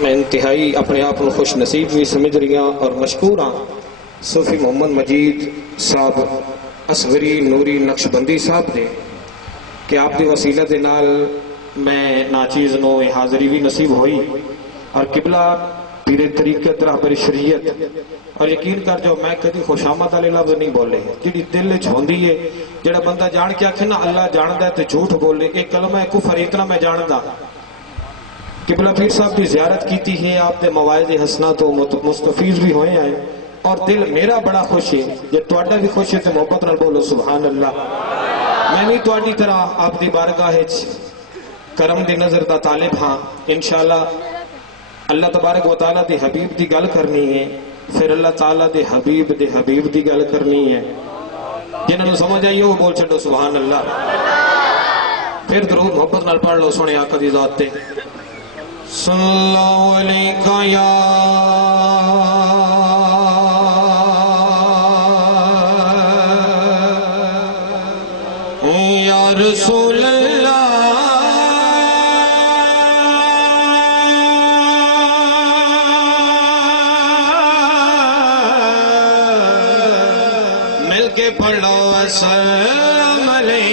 میں انتہائی اپنے آپ کو خوش نصیب بھی سمجھ رہی ہوں اور مشکور ہوں صوفی محمد مجید صاحب اصغری نوری نقشبندی صاحب دے کہ آپ دی وسیلہ دے نال میں ناچیز نو حاضری بھی نصیب ہوئی، اور قبلہ پیر طریقت رہبر شریعت، اور یقین کر جو میں کدی خوش آمد والے لفظ نہیں بولے، جڑی دل وچ ہوندی ہے، جڑا بندہ جان کے آکھے نا اللہ جاندا ہے تے جھوٹ بولے، ایک کلمہ ہے کفر، اتنا میں جاندا۔ قبلہ پیر صاحب کی زیارت کیتی ہے، آپ دے مواعظ حسنہ تو مستفیض بھی ہوئے ہیں، اور دل میرا بڑا خوش ہے، جب تواڈا بھی خوش ہے تو محبت نال بولو سبحان اللہ۔ میں بھی تواڈی طرح آپ دی بارگاہ وچ کرم دی نظر دا طالب ہاں، انشاءاللہ اللہ تبارک و تعالیٰ دی حبیب دی گل کرنی ہے، پھر اللہ تعالیٰ دی حبیب دی گل کرنی ہے، جنہوں نے سمجھ آئی وہ بول چھڑو سبحان اللہ۔ پھر درود محبت نال پڑھ لو سونے آقا دی ذات تے، صلی اللہ علیکہ یا رسول اللہ، مل کے پڑھو السلام علیکہ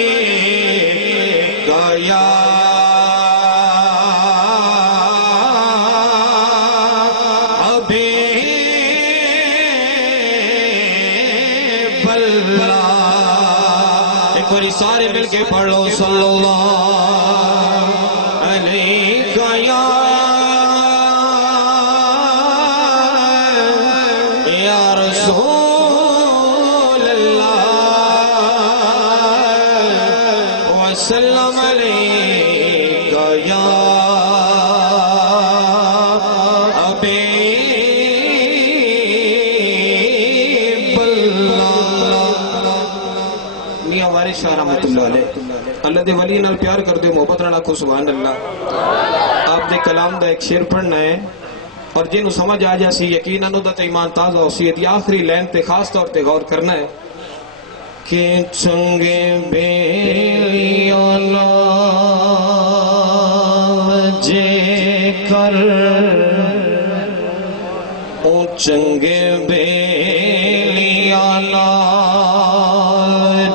یا حبیب اللہ۔ ایک ایک باری سارے مل کے پڑھ لو صلی اللہ علیہ یا رسول اللہ وسلم علیہ یا شاہ رحمت اللہ علیہ اللہ دے ولی نال پیار کر دے محبت رہنا کو سبحان اللہ. آپ دے کلام دا ایک شعر پڑھنا ہے اور جنہوں سمجھ آ جا سی یقیناً دا تے ایمان تازہ ہو سی دی آخری لین تے خاص طور تے غور کرنا ہے کہ چنگے بیلیاں جے کر او چنگے بیلیاں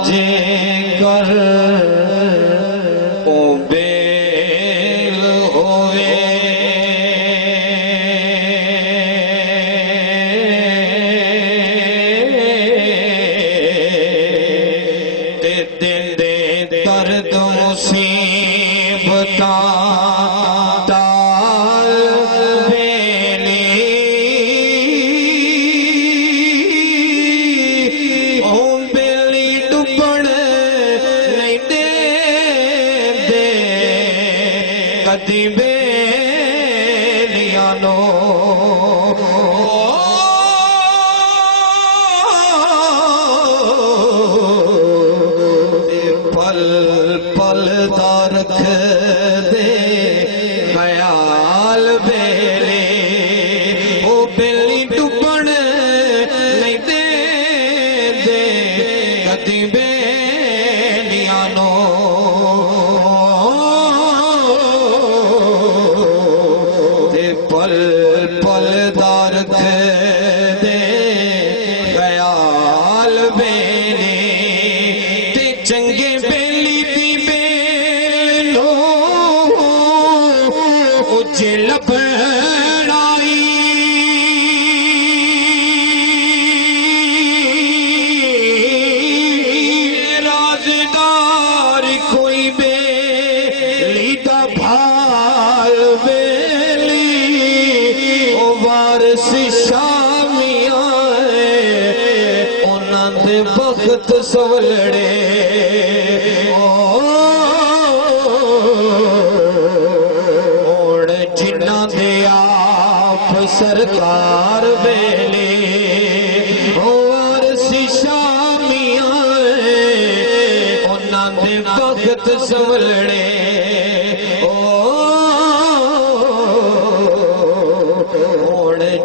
جے کر او بیل ہوئے تے دل دے درد مصیبتاں تال بیلی او بیلی ڈبن نہیں دے دے کدی بیلیاں نو پل پل دا رکھ دے خیال بیلی او بیلی ڈبن نہیں دے دے کدی بیلیاں نو تے پل پل دا رکھ دے خیال بیلی تے چنگے بیلی دی بیلو اجے لبڑائی رازدار کوئی بیلی دا بھال بیلی او وارث شامیاں انہاں دے بخت سولڑے جنہاں دے آپ سرکار بیلی وارث شامیاں انہاں دے بخت سولڑے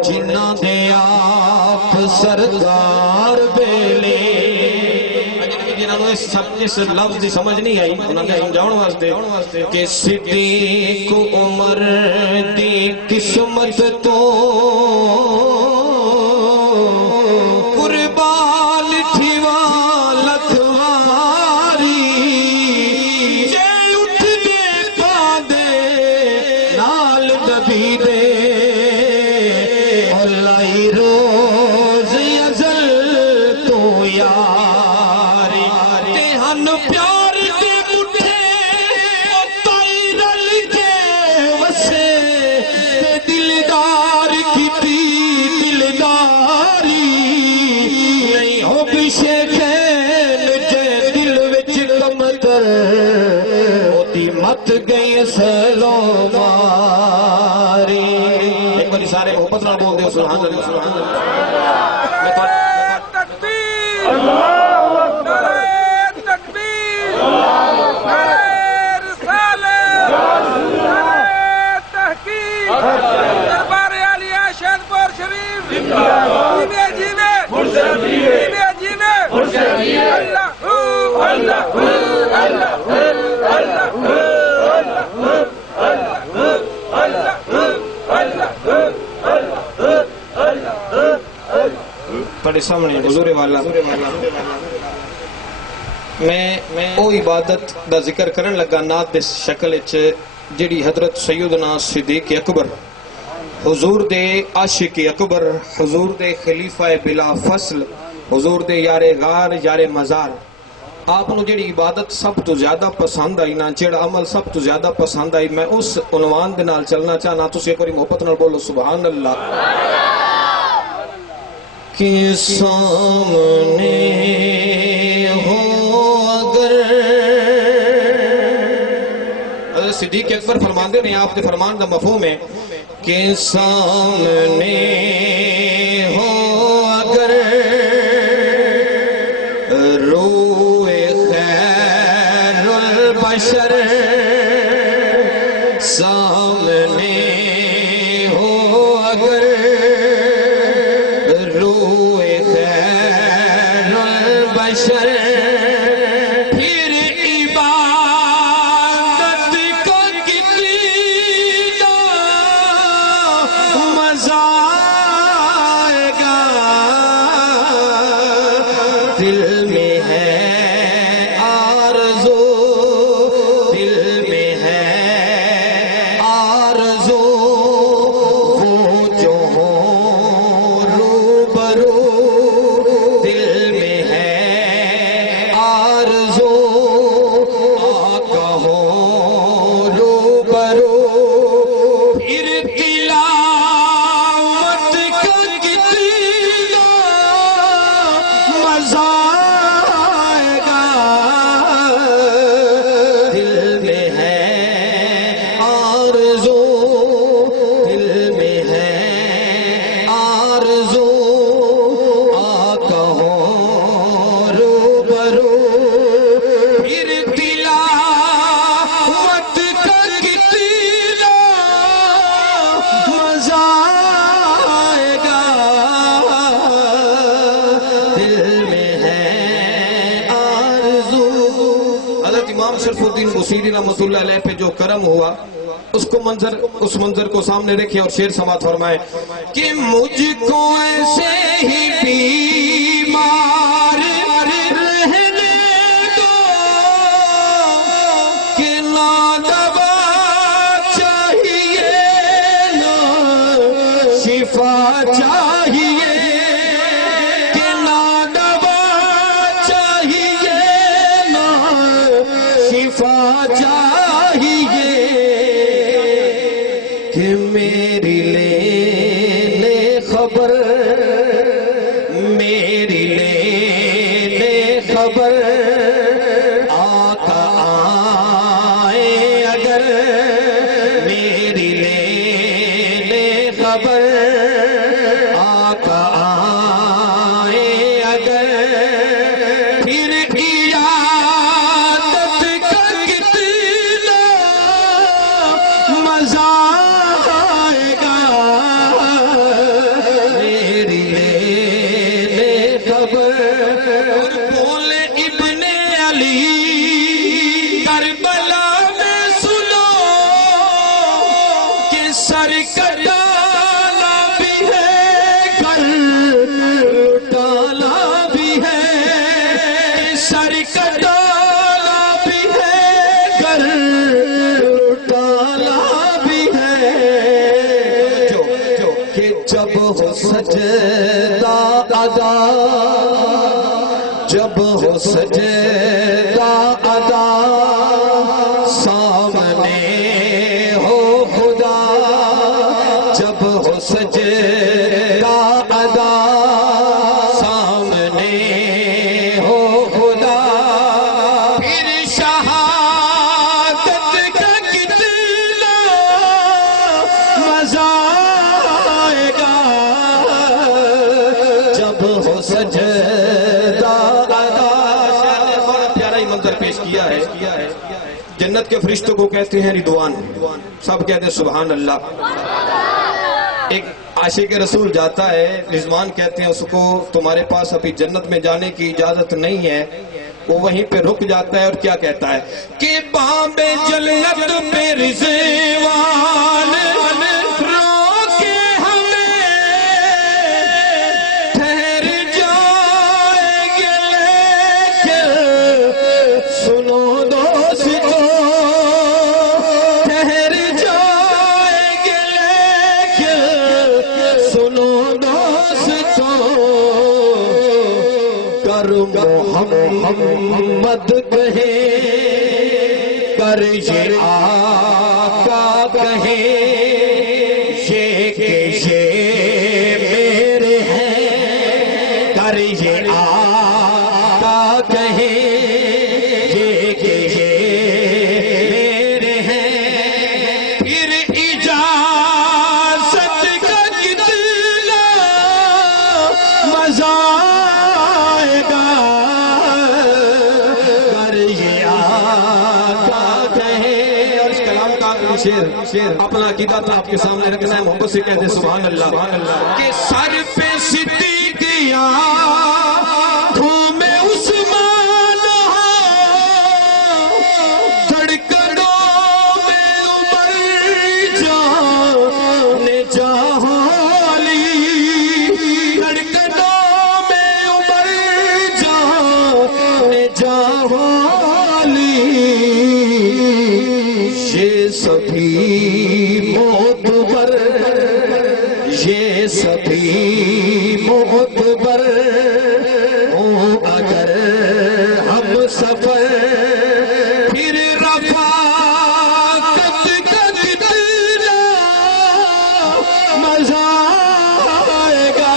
جنہاں دے آپ سرکار بیلی اس لفظ دی سمجھ نہیں آئی انہوں نے جاؤں واسطے کہ صدیق عمر دی قسمت تو قربان تھیوا لکھواری جے اٹھ دے پاندے نال نبی دے اللہ روز ازل تو یاری تے ہن پیار دے مٹھے تائی رل کے وسے تے دلدار کیتی دلداری نہیں ہو بشے کھین جے دل وچ کمتر ہوتی مت گئی سلو ماری. ایک باری سارے محبت نہ بول دے سبحان اللہ سبحان اللہ. تکبیر نعرہ تکبیر نعرہ رسالت نعرہ تحقیق دربار عالیہ شہنپور شریف جیوے جیوے جیوے جیوے اللہ اللہ اللہ پڑے سامنے حضور والا میں او عبادت دا ذکر کرن لگا نات دے شکل وچ جڑی حضرت سیدنا صدیق اکبر حضور دے عاشق اکبر حضور دے خلیفہ بلا فصل حضور دے یار غار یار مزار آپ نو جڑی عبادت سب تو زیادہ پسند آئی نا، جڑا عمل سب تو زیادہ پسند آئی، میں اس عنوان دے نال چلنا چاہنا، تسی ایک باری محبت نال بولو سبحان اللہ۔ کہ سامنے ہو اگر، حضرت صدیق اکبر فرماندے نے، آپ کے فرمان دا مفہوم ہے کہ سامنے ہو اگر روئے خیر البشر، سامنے ہو اگر روئے خیر البشر، پھر عبادت کا کتنا مزہ آئے گا، دل میں ہے آرزو، دل میں ہے آرزو، وہ جو ہوں روبرو، دل میں ہے آرزو، آقا ہوں روبرو، پھر تلاوت کا کتنا مزہ آئے گا، دل میں ہے آرزو، دل میں ہے آرزو، آقا ہوں روبرو، پھر تلاوت کا کتنا مزہ آئے گا، دل میں ہے آرزو۔ حضرت امام شرف الدین بصیری رحمۃ اللہ علیہ پہ جو کرم ہوا، اس منظر کو سامنے رکھے اور شعر سماعت فرمائے کہ مجھ کو ایسے ہی بیمار رہنے دو کہ نہ دوا چاہیے نہ شفا چاہیے، کہ نہ دوا چاہیے نہ شفا چاہیے، کہ میری لے لے خبر، میری لے لے خبر، آقا آئے اگر، میری لے لے خبر، آقا آئے اگر، پھر عیادت کا کتنا مزہ آئے گا، میری لے لے خبر۔ اور بولے ابن علی کربلا میں سنو کہ سر کٹانا بھی ہے کر لٹانا بھی ہے، کہ سر کٹانا بھی ہے کر لٹانا بھی ہے، کہ جب ہو سجدہ ادا، جب ہو سجدہ ادا، سامنے ہو خدا، جب ہو سجدہ ادا، سامنے ہو خدا، پھر شہادت کا کتنا مزہ آئے گا، جب ہو سجدہ ادا۔ شاعر نے بڑا پیارا ہی منظر پیش کیا ہے، جنت کے فرشتوں کو کہتے ہیں رضوان، سب کہتے ہیں سبحان اللہ۔ ایک عاشق رسول جاتا ہے، رضوان کہتے ہیں اس کو تمہارے پاس ابھی جنت میں جانے کی اجازت نہیں ہے، وہ وہیں پہ رک جاتا ہے اور کیا کہتا ہے کہ باب جنت پہ رضوان روکے ہمیں، ٹھہر جائیں گے لیکن سنو دوستو، ٹھہر جائیں گے لیکن سنو دوستو، کر محمد کہے کر یہ آقا کہے یہ کہ یہ میرے ہیں کر یہ آقا کہے یہ کہ یہ میرے ہیں پھر اجازت کا کتنا مزہ آئے گا کر یہ آقا کہے. اور اس کلام کا شیر اپنا عقیدہ تھا آپ کے سامنے رکھنا ہے. محبت سے کہتے ہیں سبحان اللہ کہ سر پہ صدیق آنکھوں میں عثمان دھڑکنوں میں عمر جان جہالی دھڑکنوں میں عمر جان جہالی یہ سبھی معتبر یہ سبھی معتبر ہوں اگر ہم سفر پھر رفاقت کا کتنا مزہ آئے گا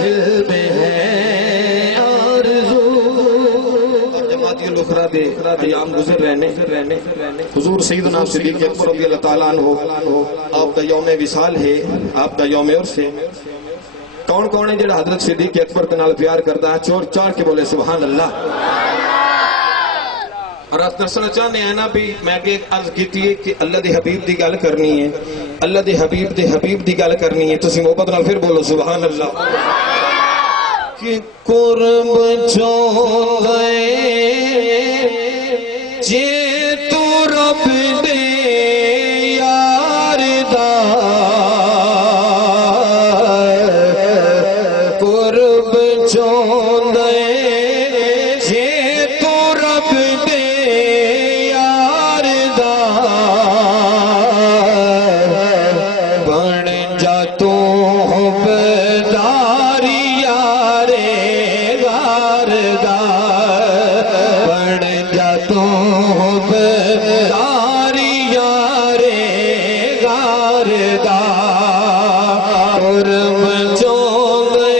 دل میں ہے آرزو. اور جماعتی الاخرہ دے ایام گزر رہنے حضور سیدنا صدیق اکبر رضی اللہ تعالیٰ عنہ آپ کا یوم وصال ہے آپ کا یوم عرس ہے. کون کون ہے جڑا حضرت صدیق اکبر کے نال پیار کرتا ہے چور چار کے بولے سبحان اللہ. اور آپ دراصل چاہنے ہیں نا بھی میں کہ عرض کیتی ہے کہ اللہ دے حبیب دی گل کرنی ہے اللہ دے حبیب دی گل کرنی ہے تسی محبت نال پھر بولو سبحان اللہ. کہ قرب چوندے جے تو رب دے یار دا قرب چوندے جے تو رب دے یار دا بن جا تو حبداری یارے غار دا بن جا تو حبداری یارے غار دا قرب چوندے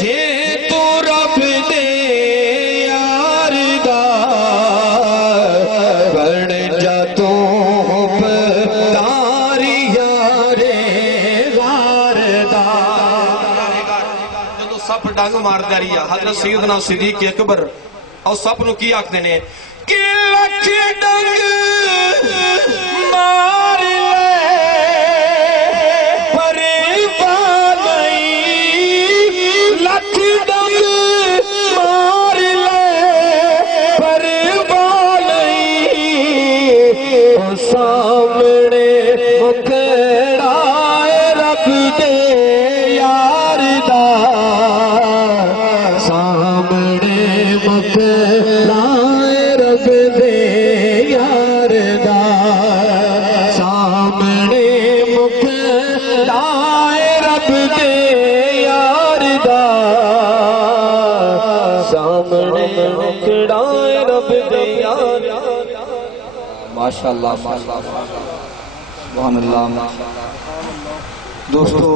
جے تو رب دے یار دا بن جا تو حبداری یارے غار دا. جدو سپ ڈنگ مار داری حضرت سیدنا صدیق اکبر اور سپ نو کی آکھدے نے کہ لکھ ڈنگ مار لے پریوان نہیں لکھ ڈنگ مار لے پریوان نہیں او سامنے مکڑا رب دے یار دا سامنے مکڑا رب دے یار دا سامنے مکڑا رب دے یار دا سامنے مکڑا رب دے یار دا. ماشاءاللہ سبحان اللہ. دوستو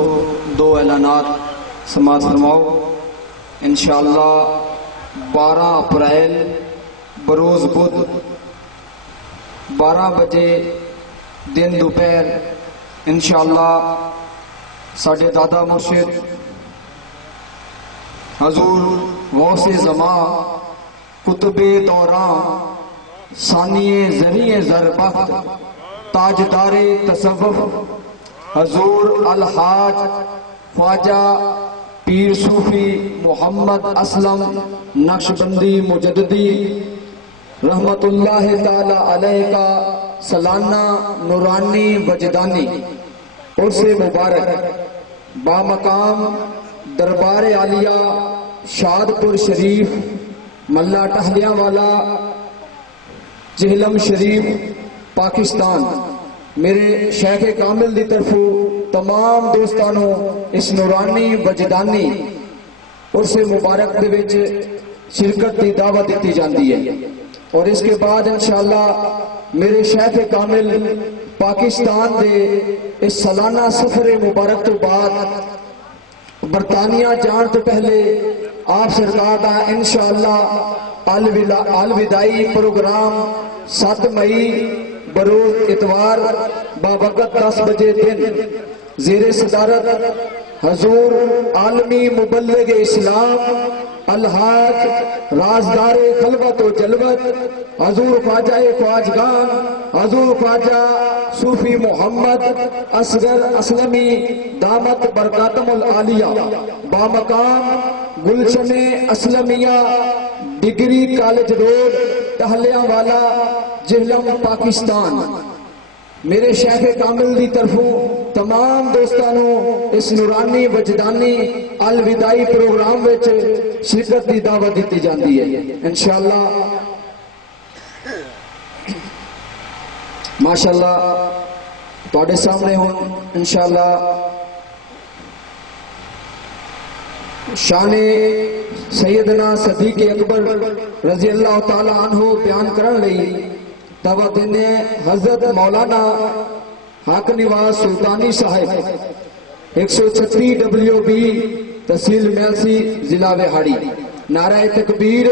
دو اعلانات سماعت فرماؤ. انشاءاللہ 12 اپریل بروز بدھ 12 بجے دن دوپہر انشاءاللہ ساڈے دادا مرشد حضور غوث زمان قطب دوران ثانی ذریع زربخت تاجدار تصوف حضور الحاج خواجہ پیر صوفی محمد اسلم نقشبندی مجددی رحمت اللہ تعالی علیہ کا سالانہ نورانی وجدانی عرس مبارک بامقام دربار عالیہ شادپور شریف ملا ٹہلیاں والا جہلم شریف پاکستان میرے شیخ کامل دی طرفوں تمام دوستانوں اس نورانی وجدانی عرس مبارک دے وچ شرکت کی دعوت دیتی جاتی ہے، اور اس کے بعد انشاءاللہ میرے شیخ کامل پاکستان دے اس سالانہ سفر مبارک تو بعد برطانیہ جان تو پہلے آپ سرکار کا انشاءاللہ الوداعی پروگرام 7 مئی بروز اتوار بابقت 10 بجے دن زیر صدارت حضور عالمی مبلغ اسلام الحاج رازدار خلوت و جلوت حضور خواجہ خواجگان حضور خواجہ صوفی محمد اصغر اسلمی دامت برکاتم العالیہ بامقام گلشن اسلمیہ ڈگری کالج روڈ ٹہلیاں والا جہلم پاکستان، میرے شیخ کامل دی طرفوں تمام دوستانوں اس نورانی وجدانی الوداعی پروگرام وچ شرکت دی دعوت دیتی جاتی ہے انشاءاللہ۔ ماشاءاللہ تواڈے سامنے ہون انشاءاللہ شان سیدنا صدیق اکبر رضی اللہ تعالی عنہ بیان کرن لئی دعوت دینے حضرت مولانا حق نواز سلطانی صاحب 136 WB تحصیل میلسی ضلع وہاڑی۔ نعرہ تکبیر،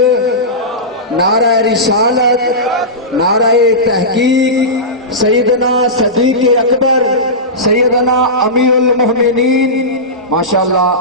نعرہ رسالت، نعرہ تحقیق، سیدنا صدیق اکبر، سیدنا امیر المؤمنین، ماشاءاللہ۔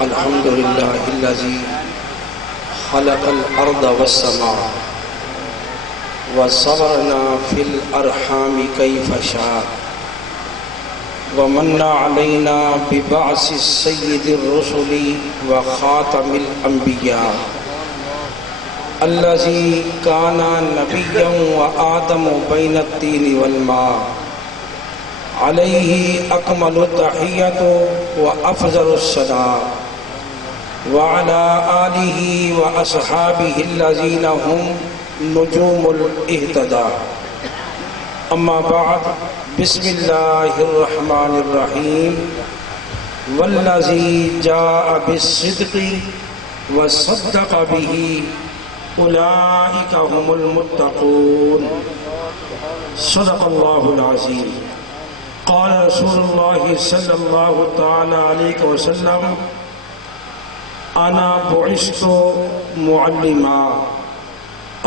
الحمد للہ الذی خلق الارض والسماء وصورنا فی الارحام کیف شاء ومن علینا ببعث سید الرسل وخاتم الانبیاء الذی کان نبیا وآدم بین الطین والماء علیہ اکمل التحیت وافضل الصلاۃ وعلى آلہ واصحابہ الذین هم نجوم الاہتداء۔ اما بعد، بسم اللہ الرحمن الرحیم۔ والذی جاء بالصدق وصدق به اولئک هم المتقون۔ صدق اللہ العظیم۔ قال رسول اللہ صلی اللہ تعالی علیہ وسلم: انا بعثت معلما،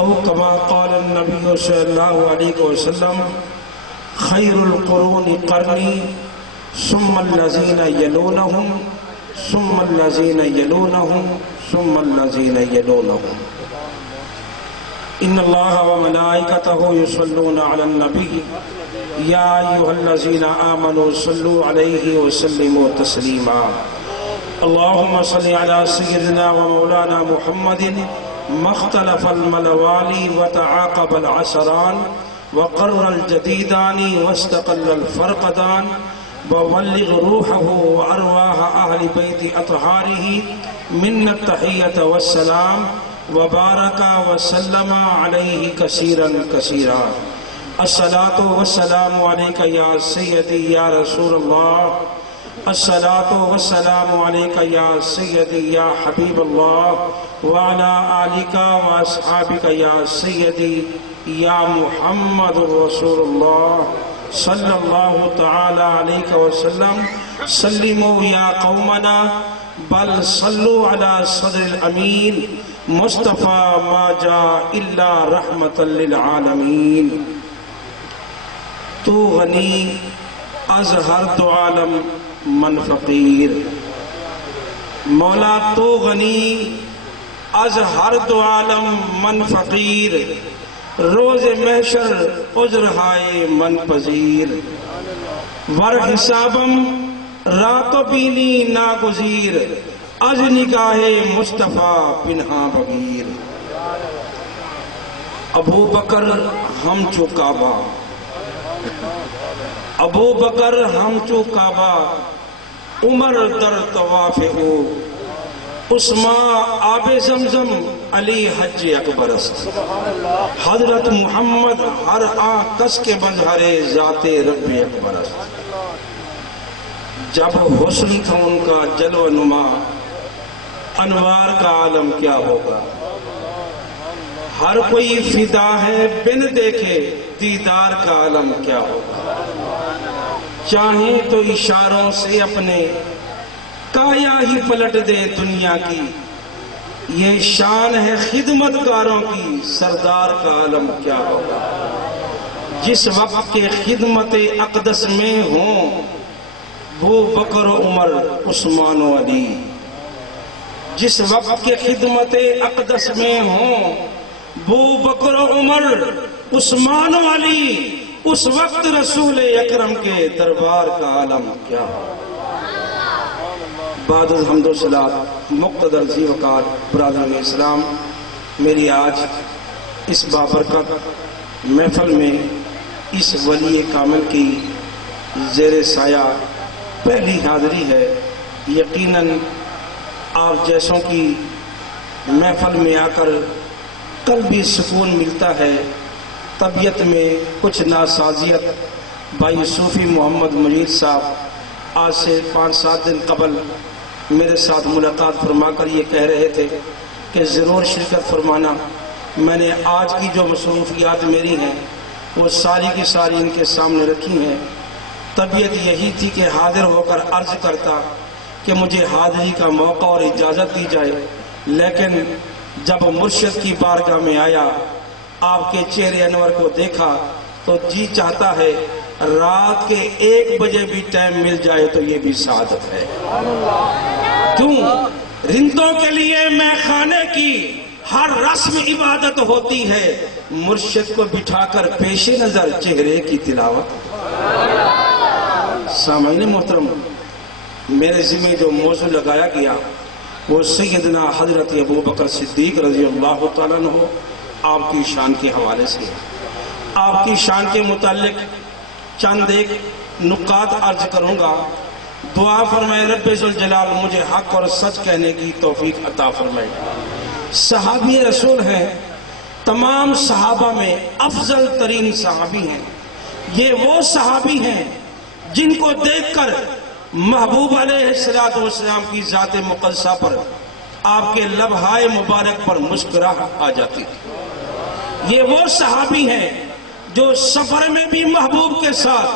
او کما قال النبی صلی اللہ علیہ وسلم: خیر القرون قرنی ثم الذین یلونہم ثم الذین یلونہم ثم الذین یلونہم۔ ان اللہ وملائکتہ یصلون علی النبی یا ایھا الذین آمنوا صلوا علیہ وسلموا تسلیما۔ اللهم صل على سيدنا ومولانا محمد ما اختلف الملوالي وتعاقب العشران وقرر الجديدان واستقل الفرقدان وبلغ روحه وأرواح أهل بيت أطهاره منا التحية والسلام وبارك وسلم عليه كثيرا كثيرا۔ الصلاة والسلام عليك يا سيدي يا رسول الله، الصلاة والسلام عليك يا سيدي يا حبيب الله، وعلى آلك وأصحابك يا سيدي يا محمد رسول الله صلى الله تعالى عليك وسلم۔ سلموا يا قومنا بل صلوا على صدر الأمين مصطفى ما جاء إلا رحمة للعالمين۔ تو غنی از ہر دو عالم من فقیر، مولا تو غنی از ہر دو عالم من فقیر، روز محشر عذر ہائے من پذیر، ور حسابم رات و بینی ناگزیر، از نگاہ مصطفیٰ پنہا بغیر، ابو بکر ہم چو کعبہ، ابو بکر ہم چو کعبہ، عمر در طواف ہو، عثمان آب زمزم، علی حج اکبر است، حضرت محمد ہر آن کس کے مظہر ذات رب اکبر است۔ جب حسن تھا ان کا جلوہ نما، انوار کا عالم کیا ہوگا، ہر کوئی فدا ہے بن دیکھے دیدار کا عالم کیا ہوگا، چاہیں تو اشاروں سے اپنے کایا ہی پلٹ دے دنیا کی، یہ شان ہے خدمت کاروں کی، سردار کا عالم کیا ہوگا۔ جس وقت کے خدمت اقدس میں ہوں ابو بکر و عمر عثمان و علی، جس وقت کے خدمت اقدس میں ہوں ابو بکر و عمر عثمان و علی، اس وقت رسول اکرم کے دربار کا عالم کیا ہو۔ بعد از حمد و صلات مقتدر ذی وقار برادران اسلام، میری آج اس بابرکت محفل میں اس ولی کامل کی زیر سایہ پہلی حاضری ہے۔ یقیناً آپ جیسوں کی محفل میں آ کر قلبی سکون ملتا ہے، طبیعت میں کچھ ناسازیت۔ بھائی صوفی محمد مجید صاحب آج سے 5-7 دن قبل میرے ساتھ ملاقات فرما کر یہ کہہ رہے تھے کہ ضرور شرکت فرمانا۔ میں نے آج کی جو مصروفیات میری ہیں وہ ساری کی ساری ان کے سامنے رکھی ہیں۔ طبیعت یہی تھی کہ حاضر ہو کر عرض کرتا کہ مجھے حاضری کا موقع اور اجازت دی جائے، لیکن جب مرشد کی بارگاہ میں آیا، آپ کے چہرے انور کو دیکھا تو جی چاہتا ہے رات کے 1 بجے بھی ٹائم مل جائے تو یہ بھی سعادت ہے۔ کیوں؟ رندوں کے لیے میں خانے کی ہر رسم عبادت ہوتی ہے، مرشد کو بٹھا کر پیش نظر چہرے کی تلاوت۔ سامعین محترم، میرے ذمہ جو موضوع لگایا گیا وہ سیدنا حضرت ابو بکر صدیق رضی اللہ تعالیٰ عنہ آپ کی شان کے حوالے سے، آپ کی شان کے متعلق چند ایک نکات عرض کروں گا۔ دعا فرمائے رب ذوالجلال مجھے حق اور سچ کہنے کی توفیق عطا فرمائے۔ صحابی رسول ہیں، تمام صحابہ میں افضل ترین صحابی ہیں۔ یہ وہ صحابی ہیں جن کو دیکھ کر محبوب علیہ السلام کی ذات مقدسہ پر آپ کے لبہائے مبارک پر مسکراہٹ آ جاتی تھی۔ یہ وہ صحابی ہیں جو سفر میں بھی محبوب کے ساتھ،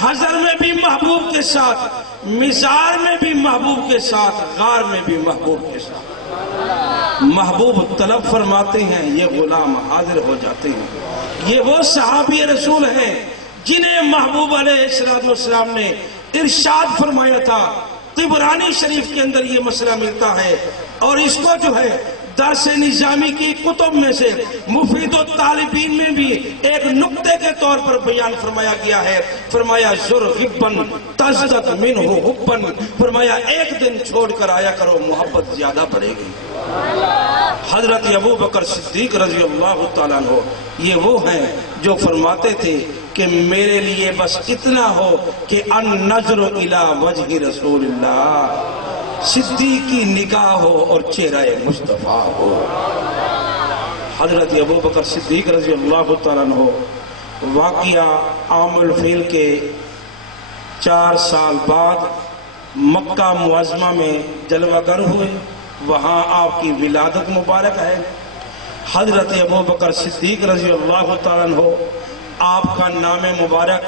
حضر میں بھی محبوب کے ساتھ، مزار میں بھی محبوب کے ساتھ، غار میں بھی محبوب کے ساتھ۔ محبوب طلب فرماتے ہیں، یہ غلام حاضر ہو جاتے ہیں۔ یہ وہ صحابی رسول ہیں جنہیں محبوب علیہ السلام نے ارشاد فرمایا تھا۔ طبرانی شریف کے اندر یہ مسئلہ ملتا ہے، اور اس کو جو ہے درس نظامی کی کتب میں سے مفید الطالبین میں بھی ایک نقطے کے طور پر بیان فرمایا گیا ہے۔ فرمایا زر غبن تزدد منہ حبن، فرمایا ایک دن چھوڑ کر آیا کرو محبت زیادہ بڑھے گی۔ حضرت ابو بکر صدیق رضی اللہ تعالیٰ عنہ یہ وہ ہیں جو فرماتے تھے کہ میرے لیے بس اتنا ہو کہ النظر الی وجہ رسول اللہ، صدیق کی نگاہ ہو اور چہرہ مصطفیٰ ہو۔ حضرت ابو بکر صدیق رضی اللہ تعالیٰ عنہ واقعہ عام الفیل کے 4 سال بعد مکہ معظمہ میں جلوہ گر ہوئے، وہاں آپ کی ولادت مبارک ہے۔ حضرت ابو بکر صدیق رضی اللہ تعالیٰ عنہ آپ کا نام مبارک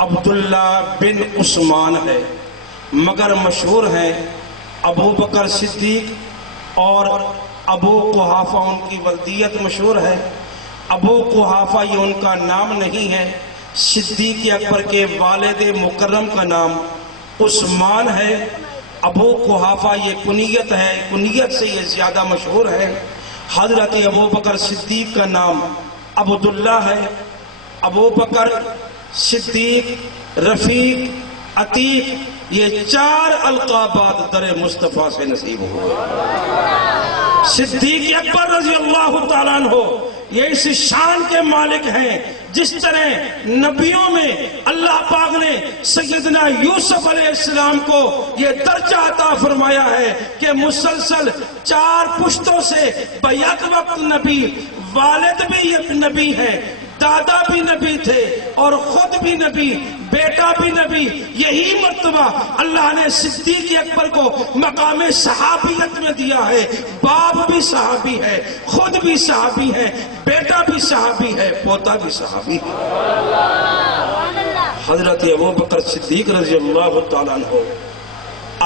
عبداللہ بن عثمان ہے، مگر مشہور ہیں ابو بکر صدیق، اور ابو قحافہ ان کی ولدیت مشہور ہے۔ ابو قحافہ یہ ان کا نام نہیں ہے، صدیق اکبر کے والد مکرم کا نام عثمان ہے۔ ابو قحافہ یہ کنیت ہے، کنیت سے یہ زیادہ مشہور ہے۔ حضرت ابو بکر صدیق کا نام عبداللہ ہے۔ ابو بکر صدیق، رفیق، عتیق، یہ 4 القابات در مصطفیٰ سے نصیب ہوئے۔ صدیق اکبر رضی اللہ تعالیٰ عنہ یہ اس شان کے مالک ہیں جس طرح نبیوں میں اللہ پاک نے سیدنا یوسف علیہ السلام کو یہ درجہ عطا فرمایا ہے کہ مسلسل 4 پشتوں سے بیک وقت نبی، والد بھی ایک نبی ہے، دادا بھی نبی تھے اور خود بھی نبی، بیٹا بھی نبی۔ یہی مرتبہ اللہ نے صدیق اکبر کو مقام صحابیت میں دیا ہے۔ باپ بھی صحابی ہے، خود بھی صحابی ہے، بیٹا بھی صحابی ہے، پوتا بھی صحابی ہے۔ حضرت ابوبکر صدیق رضی اللہ تعالیٰ عنہ،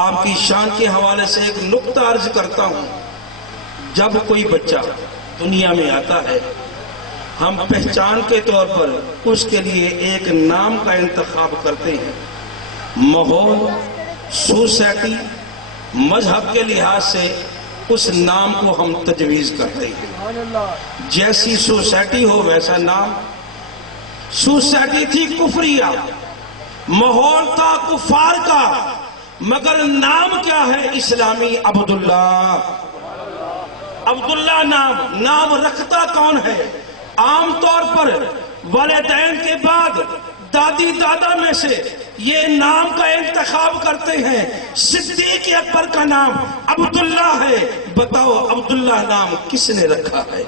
آپ کی شان کے حوالے سے ایک نقطہ عرض کرتا ہوں۔ جب کوئی بچہ دنیا میں آتا ہے، ہم پہچان کے طور پر اس کے لیے ایک نام کا انتخاب کرتے ہیں۔ ماحول، سوسائٹی، مذہب کے لحاظ سے اس نام کو ہم تجویز کرتے ہیں۔ جیسی سوسائٹی ہو ویسا نام۔ سوسائٹی تھی کفریہ، ماحول تھا کفار کا، مگر نام کیا ہے؟ اسلامی عبداللہ۔ عبداللہ نام رکھتا کون ہے؟ عام طور پر والدین کے بعد دادی دادا میں سے یہ نام کا انتخاب کرتے ہیں۔ صدیق اکبر کا نام عبداللہ ہے۔ بتاؤ عبداللہ نام کس نے رکھا ہے؟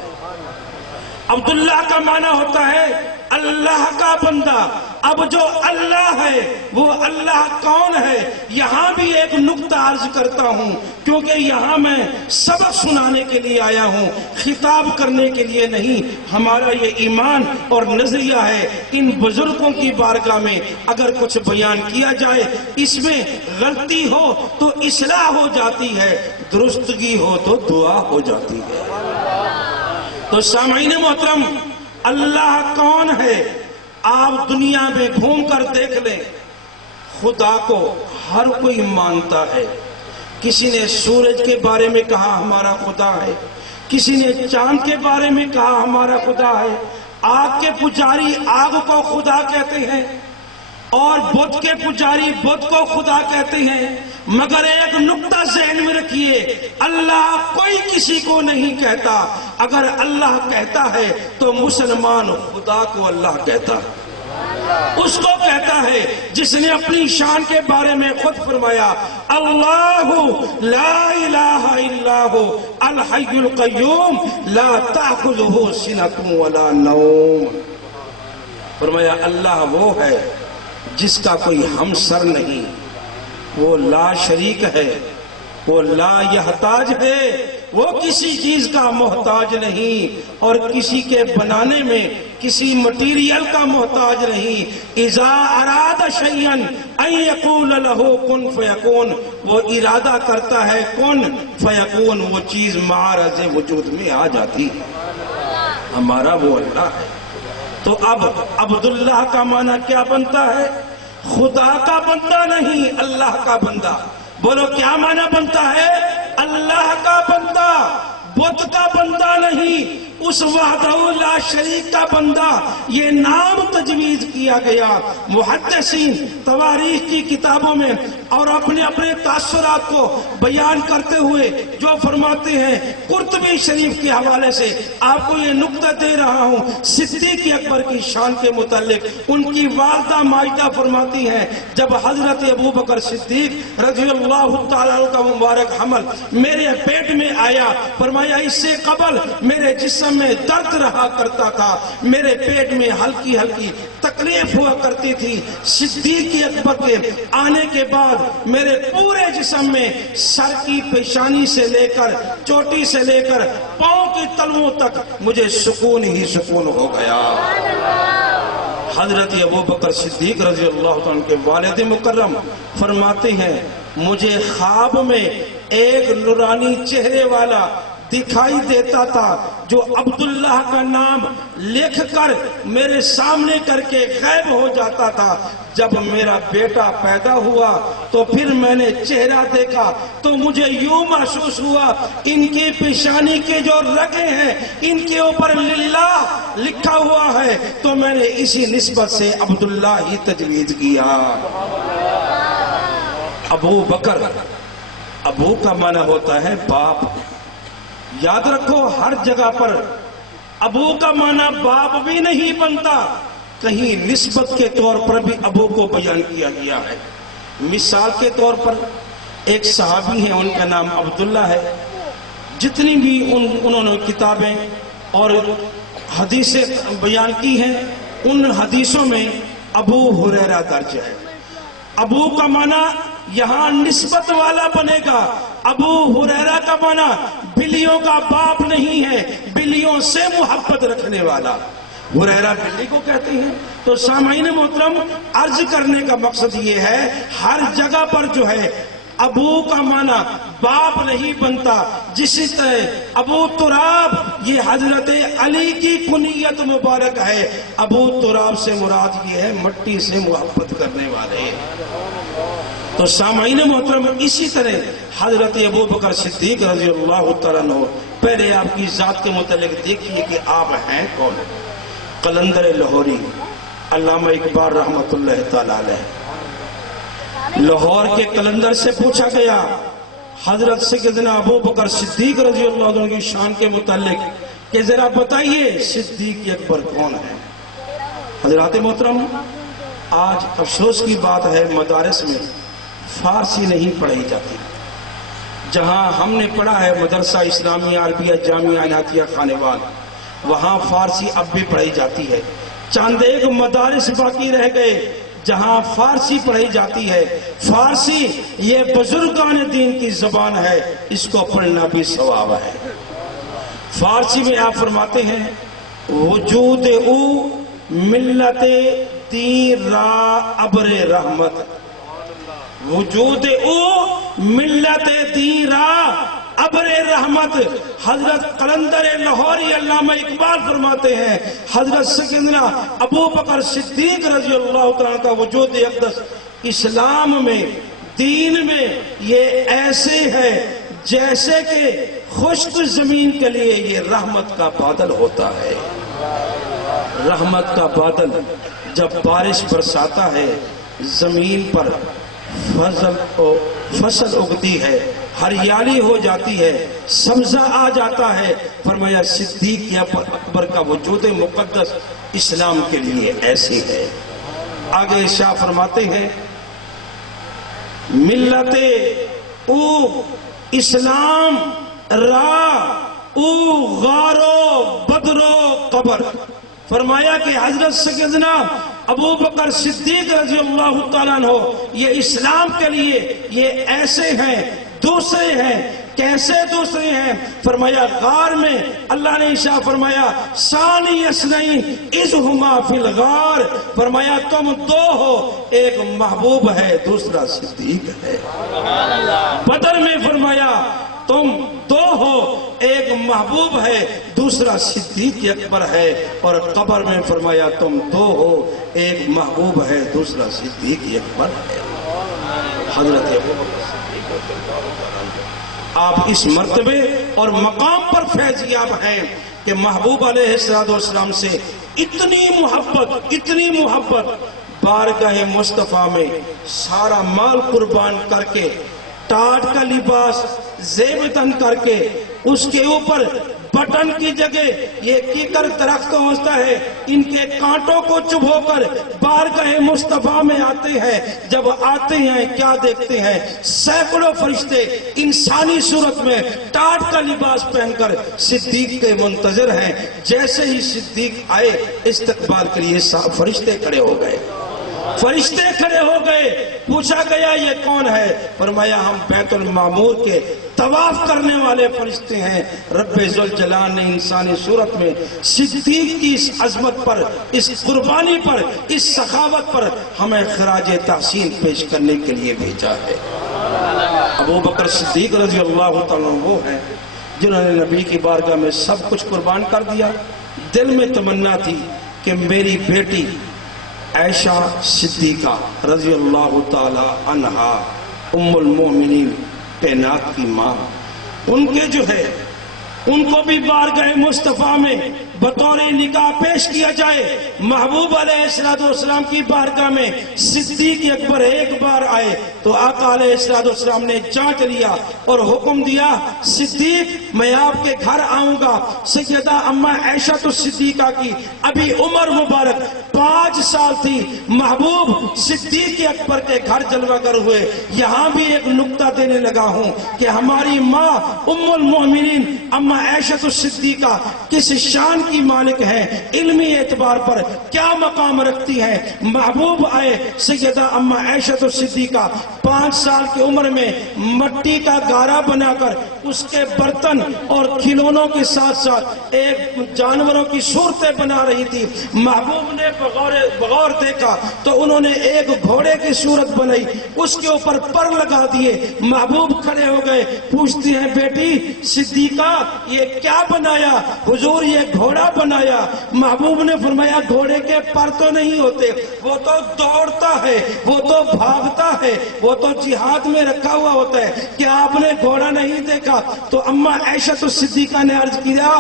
عبداللہ کا معنی ہوتا ہے اللہ کا بندہ۔ اب جو اللہ ہے وہ اللہ کون ہے؟ یہاں بھی ایک نقطہ عرض کرتا ہوں کیونکہ یہاں میں سبق سنانے کے لیے آیا ہوں، خطاب کرنے کے لیے نہیں۔ ہمارا یہ ایمان اور نظریہ ہے، ان بزرگوں کی بارگاہ میں اگر کچھ بیان کیا جائے، اس میں غلطی ہو تو اصلاح ہو جاتی ہے، درستگی ہو تو دعا ہو جاتی ہے۔ تو سامعین محترم، اللہ کون ہے؟ آپ دنیا میں گھوم کر دیکھ لیں، خدا کو ہر کوئی مانتا ہے۔ کسی نے سورج کے بارے میں کہا ہمارا خدا ہے، کسی نے چاند کے بارے میں کہا ہمارا خدا ہے۔ آگ کے پجاری آگ کو خدا کہتے ہیں اور بدھ کے پجاری بدھ کو خدا کہتے ہیں، مگر ایک نقطہ ذہن میں رکھیے، اللہ کوئی کسی کو نہیں کہتا۔ اگر اللہ کہتا ہے تو مسلمان خدا کو اللہ کہتا ہے، اس کو کہتا ہے جس نے اپنی شان کے بارے میں خود فرمایا اللہ لا الہ الا ہو الحی القیوم لا تأخذہ سنۃ ولا نوم۔ فرمایا اللہ وہ ہے جس کا کوئی ہمسر نہیں، وہ لا شریک ہے، وہ لا یحتاج ہے، وہ کسی چیز کا محتاج نہیں اور کسی کے بنانے میں کسی مٹیریل کا محتاج نہیں۔ اذا اراد شیئا ان یقول له کن فیکون، وہ ارادہ کرتا ہے کن فیکون، وہ چیز معرض وجود میں آ جاتی ہے۔ ہمارا وہ اللہ ہے۔ تو اب عبداللہ کا معنی کیا بنتا ہے؟ خدا کا بندہ نہیں، اللہ کا بندہ۔ بولو کیا معنی بنتا ہے؟ اللہ کا بندہ، بت کا بندہ نہیں، اس وحدہ لا شریک کا بندہ۔ یہ نام تجویز کیا گیا محدثین تواریخ کی کتابوں میں، اور اپنے اپنے تاثرات کو بیان کرتے ہوئے جو فرماتے ہیں، قرطبی شریف کے حوالے سے آپ کو یہ نقطہ دے رہا ہوں صدیق اکبر کی شان کے متعلق۔ ان کی والدہ ماجدہ فرماتی ہیں جب حضرت ابوبکر صدیق رضی اللہ تعالیٰ عنہ کا مبارک حمل میرے پیٹ میں آیا، فرمایا اس سے قبل میرے جسم میں درد رہا کرتا تھا، میرے پیٹ میں ہلکی ہلکی تکلیف ہوا کرتی تھی۔ صدیق اکبر کے آنے کے بعد میرے پورے جسم میں سر کی پیشانی سے لے کر چوٹی سے لے کر پاؤں کی تلوؤں تک مجھے سکون ہی سکون ہو گیا۔ حضرت ابوبکر صدیق رضی اللہ عنہ کے والد مکرم فرماتے ہیں مجھے خواب میں ایک نورانی چہرے والا دکھائی دیتا تھا جو عبداللہ کا نام لکھ کر میرے سامنے کر کے غائب ہو جاتا تھا۔ جب میرا بیٹا پیدا ہوا تو پھر میں نے چہرہ دیکھا تو مجھے یوں محسوس ہوا ان کی پیشانی کے جو رگیں ہیں ان کے اوپر للہ لکھا ہوا ہے، تو میں نے اسی نسبت سے عبداللہ ہی تجویز کیا۔ ابو بکر، ابو کا معنی ہوتا ہے باپ. یاد رکھو ہر جگہ پر ابو کا معنی باپ بھی نہیں بنتا، کہیں نسبت کے طور پر بھی ابو کو بیان کیا گیا ہے. مثال کے طور پر ایک صحابی ہیں، ان کا نام عبداللہ ہے. جتنی بھی انہوں نے کتابیں اور حدیثیں بیان کی ہیں، ان حدیثوں میں ابو ہریرہ درج ہے. ابو کا معنی یہاں نسبت والا بنے گا. ابو ہریرہ کا معنی بلیوں کا باپ نہیں ہے، بلیوں سے محبت رکھنے والا. ہریرہ بلی کو کہتے ہیں. تو سامعین محترم، عرض کرنے کا مقصد یہ ہے ہر جگہ پر جو ہے ابو کا معنی باپ نہیں بنتا. جسی طرح ابو تراب یہ حضرت علی کی کنیت مبارک ہے. ابو تراب سے مراد یہ ہے مٹی سے محبت کرنے والے. تو سامعین محترم، اسی طرح حضرت ابو بکر صدیق رضی اللہ تعالیٰ عنہ، پہلے آپ کی ذات کے متعلق دیکھیے کہ آپ ہیں کون. قلندر لاہوری علامہ اقبال رحمت اللہ تعالیٰ علیہ، لاہور کے قلندر سے پوچھا گیا حضرت سیدنا ابو بکر صدیق رضی اللہ عنہ کی شان کے متعلق کہ ذرا بتائیے صدیق اکبر کون ہے. حضرات محترم، آج افسوس کی بات ہے مدارس میں فارسی نہیں پڑھائی جاتی. جہاں ہم نے پڑھا ہے مدرسہ اسلامیہ عربیہ جامعہ عنایتیہ خانوال، وہاں فارسی اب بھی پڑھائی جاتی ہے. چند ایک مدارس باقی رہ گئے جہاں فارسی پڑھائی جاتی ہے. فارسی یہ بزرگان دین کی زبان ہے، اس کو پڑھنا بھی ثواب ہے. فارسی میں آپ فرماتے ہیں وجود او ملت دین را ابر رحمت. وجود او ملت دین را ابر رحمت. حضرت قلندر لاہوری علامہ اقبال فرماتے ہیں حضرت سیدنا ابو بکر صدیق رضی اللہ تعالیٰ کا وجود اقدس اسلام میں، دین میں یہ ایسے ہے جیسے کہ خشک زمین کے لیے یہ رحمت کا بادل ہوتا ہے. رحمت کا بادل جب بارش برساتا ہے، زمین پر فصل اگتی ہے، ہریالی ہو جاتی ہے، سبزہ آ جاتا ہے. فرمایا صدیق اکبر کا وجود مقدس اسلام کے لیے ایسی ہے. آگے شاہ فرماتے ہیں ملت او اسلام را او غارو بدرو قبر. فرمایا کہ حضرت سیدنا ابو بکر صدیق رضی اللہ تعالیٰ عنہ یہ اسلام کے لیے یہ ایسے ہیں، دوسرے ہیں. کیسے دوسرے ہیں؟ فرمایا غار میں اللہ نے ارشاد فرمایا ثانی اثنین اذ ہما فی الغار. فرمایا تم دو ہو، ایک محبوب ہے دوسرا صدیق ہے. بدر میں فرمایا تم دو ہو، ایک محبوب ہے دوسرا صدیق اکبر ہے. اور قبر میں فرمایا تم دو ہو، ایک محبوب ہے دوسرا صدیق اکبر ہے. حضرت ابو بکر صدیق رضی اللہ تعالیٰ عنہ آپ اس مرتبے اور مقام پر فیضیاب ہیں کہ محبوب علیہ السلام سے اتنی محبت بارگاہ مصطفیٰ میں سارا مال قربان کر کے، ٹاٹ کا لباس زیب تن کر کے، اس کے اوپر بٹن کی جگہ یہ کیکر درخت ہوتا ہے، ان کے کانٹوں کو چبھو کر بارگاہ مصطفیٰ میں آتے ہیں. جب آتے ہیں کیا دیکھتے ہیں؟ سینکڑوں فرشتے انسانی صورت میں ٹاٹ کا لباس پہن کر صدیق کے منتظر ہیں. جیسے ہی صدیق آئے استقبال کے لیے فرشتے کھڑے ہو گئے. پوچھا گیا یہ کون ہے؟ فرمایا ہم بیت المعمور کے طواف کرنے والے فرشتے ہیں. رب ذوالجلال نے انسانی صورت میں صدیق کی اس عظمت پر، اس قربانی پر، اس سخاوت پر ہمیں خراج تحسین پیش کرنے کے لیے بھیجا ہے. ابو بکر صدیق رضی اللہ تعالیٰ وہ ہیں جنہوں نے نبی کی بارگاہ میں سب کچھ قربان کر دیا. دل میں تمنا تھی کہ میری بیٹی عائشہ صدیقہ رضی اللہ تعالی عنہا ام المومنین کائنات کی ماں، ان کے جو ہے ان کو بھی بارگاہ مصطفیٰ میں بطور نگاہ پیش کیا جائے۔ محبوب علیہ السلام کی بارگاہ میں صدیق اکبر ایک بار آئے تو آقا علیہ السلام نے جانچ لیا اور حکم دیا، صدیق میں آپ کے گھر آؤں گا۔ سیدہ اما عائشہ صدیقہ کی ابھی عمر مبارک 5 سال تھی، محبوب صدیق اکبر کے گھر جلوہ گر ہوئے۔ یہاں بھی ایک نقطہ دینے لگا ہوں کہ ہماری ماں ام المؤمنین اما عائشہ صدیقہ کس شان کی مالک ہے، علمی اعتبار پر کیا مقام رکھتی ہے۔ محبوب آئے، سیدہ اما عائشہ صدیقہ 5 سال کی عمر میں مٹی کا گارا بنا کر اس کے برتن اور کھلونوں کے ساتھ ساتھ ایک جانوروں کی صورتیں بنا رہی تھی۔ محبوب نے بغور دیکھا تو انہوں نے ایک گھوڑے کی صورت بنائی، اس کے اوپر پر لگا دیے۔ محبوب کھڑے ہو گئے، پوچھتی ہے بیٹی صدیقہ یہ کیا بنایا؟ حضور یہ گھوڑا بنایا۔ محبوب نے فرمایا گھوڑے کے پر تو نہیں ہوتے، وہ تو دوڑتا ہے، وہ تو بھاگتا ہے، وہ تو جہاد میں رکھا ہوا ہوتا ہے، کیا آپ نے گھوڑا نہیں دیکھا؟ تو اما عائشہ صدیقہ نے عرض کیا،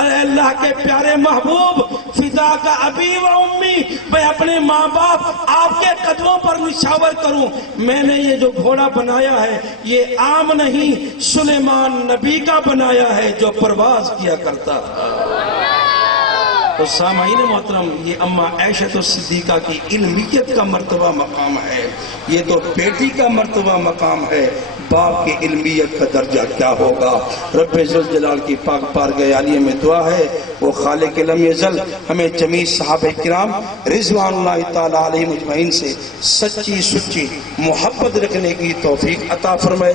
اے اللہ کے پیارے محبوب، فدا کا ابی و امی، میں اپنے ماں باپ آپ کے قدموں پر نشاور کروں، میں نے یہ جو گھوڑا بنایا ہے یہ عام نہیں، سلیمان نبی کا بنایا ہے جو پرواز کیا کرتا تھا۔ تو سامعین محترم، یہ اما عائشہ صدیقہ کی علمیت کا مرتبہ مقام ہے، یہ تو بیٹی کا مرتبہ مقام ہے، باپ کی علمیت کا درجہ کیا ہوگا؟ رب ذوالجلال کی پاک بارگاہ عالیہ میں دعا ہے وہ خالق لم یزل ہمیں جمیع صحابہ کرام رضوان اللہ تعالی علیہم اجمعین سے سچی سچی محبت رکھنے کی توفیق عطا فرمائے،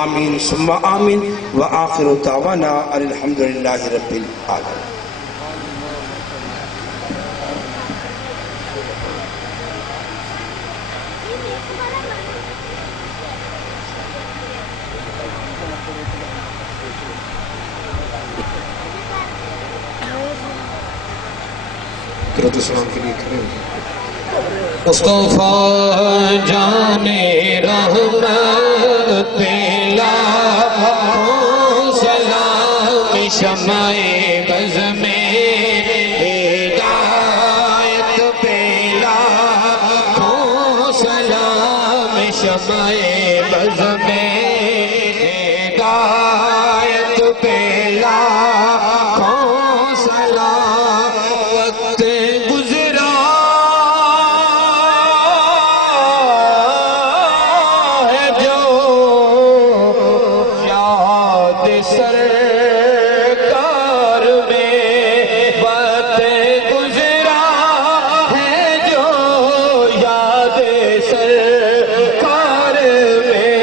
آمین ثم آمین، وآخر دعوانا الحمدللہ رب العالمین۔ السلام کے لیے کھڑے ہو۔ مصطفیٰ جان رحمت لاکھوں سلام، شمع بز میں ہدایت پہ لاکھوں سلام، شمع بز میں ہدایت پہ لاکھوں سلام۔ وقت گزرا ہے جو یاد سرکار میں، وقت گزرا ہے جو یاد سرکار میں،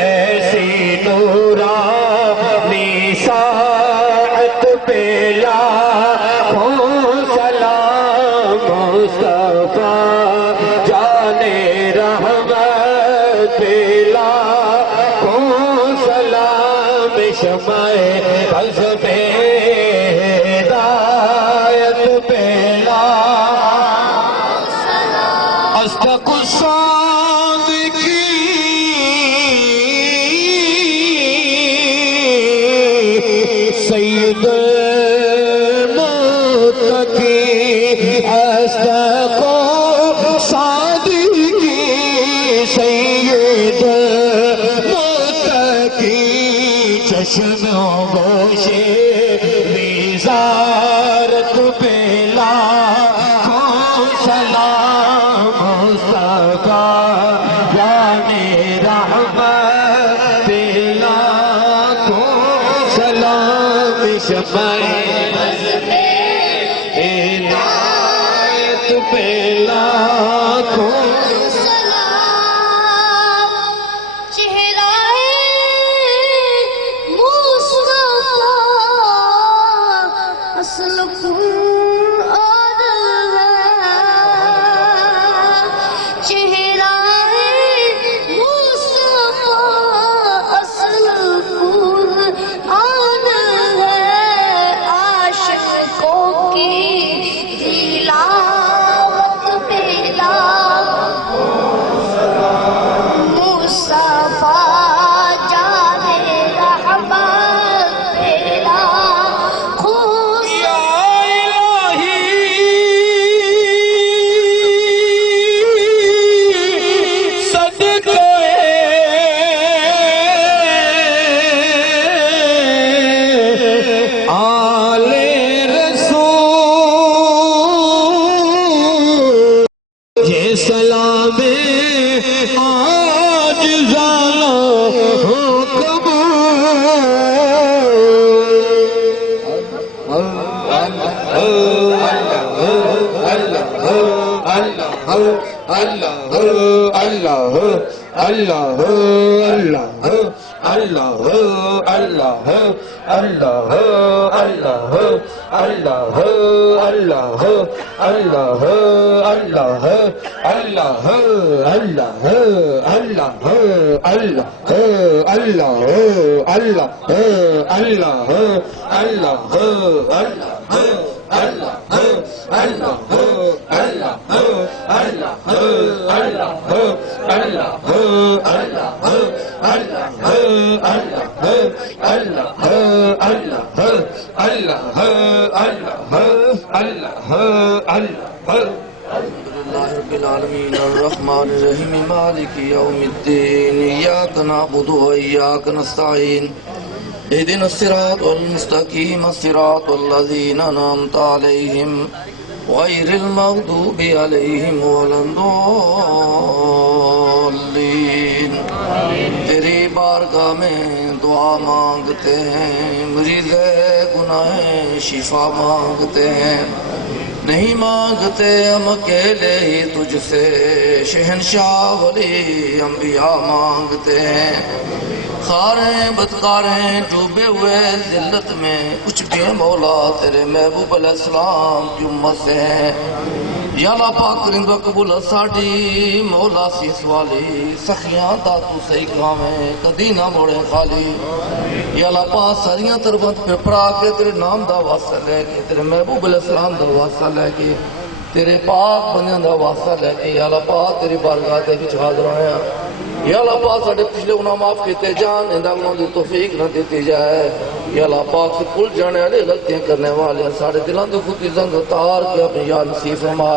ایسی نورانی ساعت پہ لاکھوں سلام، مصطفیٰ جان رحمت پہ لاکھوں سلام، شمع بز میں ہدایت پہ لاکھوں سلام۔ اصدق الصادقین سید اصدق صادقی سید متقی، چشم گوشے وزارت پہ لاکھوں سلام، مصطفیٰ جان رحمت پہ لاکھوں سلام، شمع بز میں ہدایت پہ لاکھوں سلام۔ چہرہ مصطفیٰ اصل قرآن ہے، چہرہ مصطفیٰ اصل قرآن ہے، عاشق رب العالمين الرحمن الرحيم مالك يوم الدين إياك نعبد وإياك نستعين اهدنا الصراط المستقيم صراط الذين أنعمت عليهم غير المغضوب عليهم ولا الضالين تیری بارگاہ میں دعا مانگتے ہیں، مریض گناہ شفا مانگتے ہیں، نہیں مانگتے ہم اکیلے ہی تجھ سے، شہنشاہ ولی انبیاء مانگتے ہیں، خاریں بدکاریں ڈوبے ہوئے ذلت میں کچھ بھی مولا تیرے محبوب علیہ السلام کی امت سے ہیں، یا اللہ پاک کرندہ قبول ساڑی مولا سیس والی سخیاں دا تو صحیح کام ہے کدی نہ موڑے خالی، یا اللہ پاک ساریاں تربت پہ پڑا کے تیرے نام دا واسطہ لے کے تیرے محبوب علیہ السلام دا واسطہ لے کے تیرے پاک بندیاں دا واسطہ لے کے یا اللہ پاک تیری بارگاہ تے وچ حاضر ہیں، یا اللہ پاک ساڑے پچھلے گناہ معاف کیتے جان اندہ گناہ دی توفیق نہ دیتی جائے، یا اللہ پاک سے کل جانے والے غلطیاں کرنے والے ساڑے دلان دی خودی زنگ تار کے اپنی یاد نصیب فرما،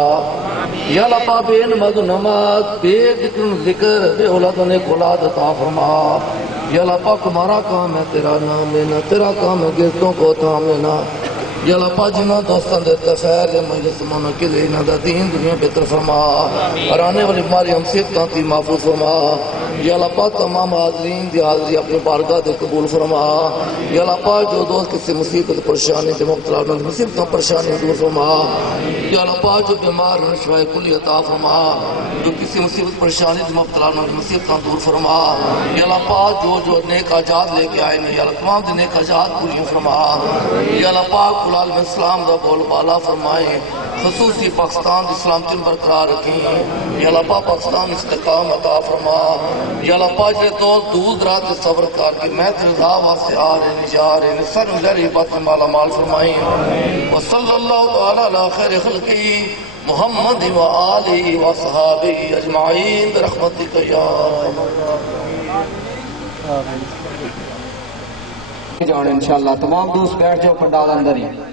یا اللہ پاک بے نماز و نماز بے ذکر و ذکر بے اولاد و نیک اولاد عطا فرما، یا اللہ پاک ہمارا کام ہے تیرا نام لینا، تیرا کام ہے گردوں کو تھام لینا، یا اللہ پاک جنہ دوستان دیتا خیر یا مجلس منعقد انہاں دا دین دنیا بہتر فرما، اور آنے والی ہماری ہم سے تانتی محفوظ فرما، یا اللہ پاک تمام حاضرین دی حاضری اپنے بارگاہ دے قبول فرما، یا اللہ پاک جو دوست کسی مصیبت پریشانی سے مبتلا نہ مصیبتوں پریشانی دور فرما، یا اللہ پاک جو بیمار ہیں شفا کلی عطا فرما، جو کسی مصیبت پریشانی سے مبتلا نہ مصیبتوں دور فرما، یا اللہ پاک جو نیک حاجات لے کے آئے ہیں یا اللہ تمام دے نیک حاجات پوری فرما، یا اللہ پاک عالم اسلام دا بول بالا فرمائیں، خصوصی پاکستان دی سلامتی برقرار رکھیں، یا اللہ پاک پاکستان استقام عطا فرما، یا اللہ پاک جے دوست دور دراز کے صبر کر کے میں تیرے رضا واسطے آ رہے ہیں جا رہے ہیں سر مجھے بات مالا مال فرمائیں، وصلی اللہ تعالی علی خیر خلقی محمد و آلہ و صحابہ اجمعین برحمتک یا جان انشاءاللہ تمام دوست بیٹھ جاؤ پنڈال اندر ہی نہیں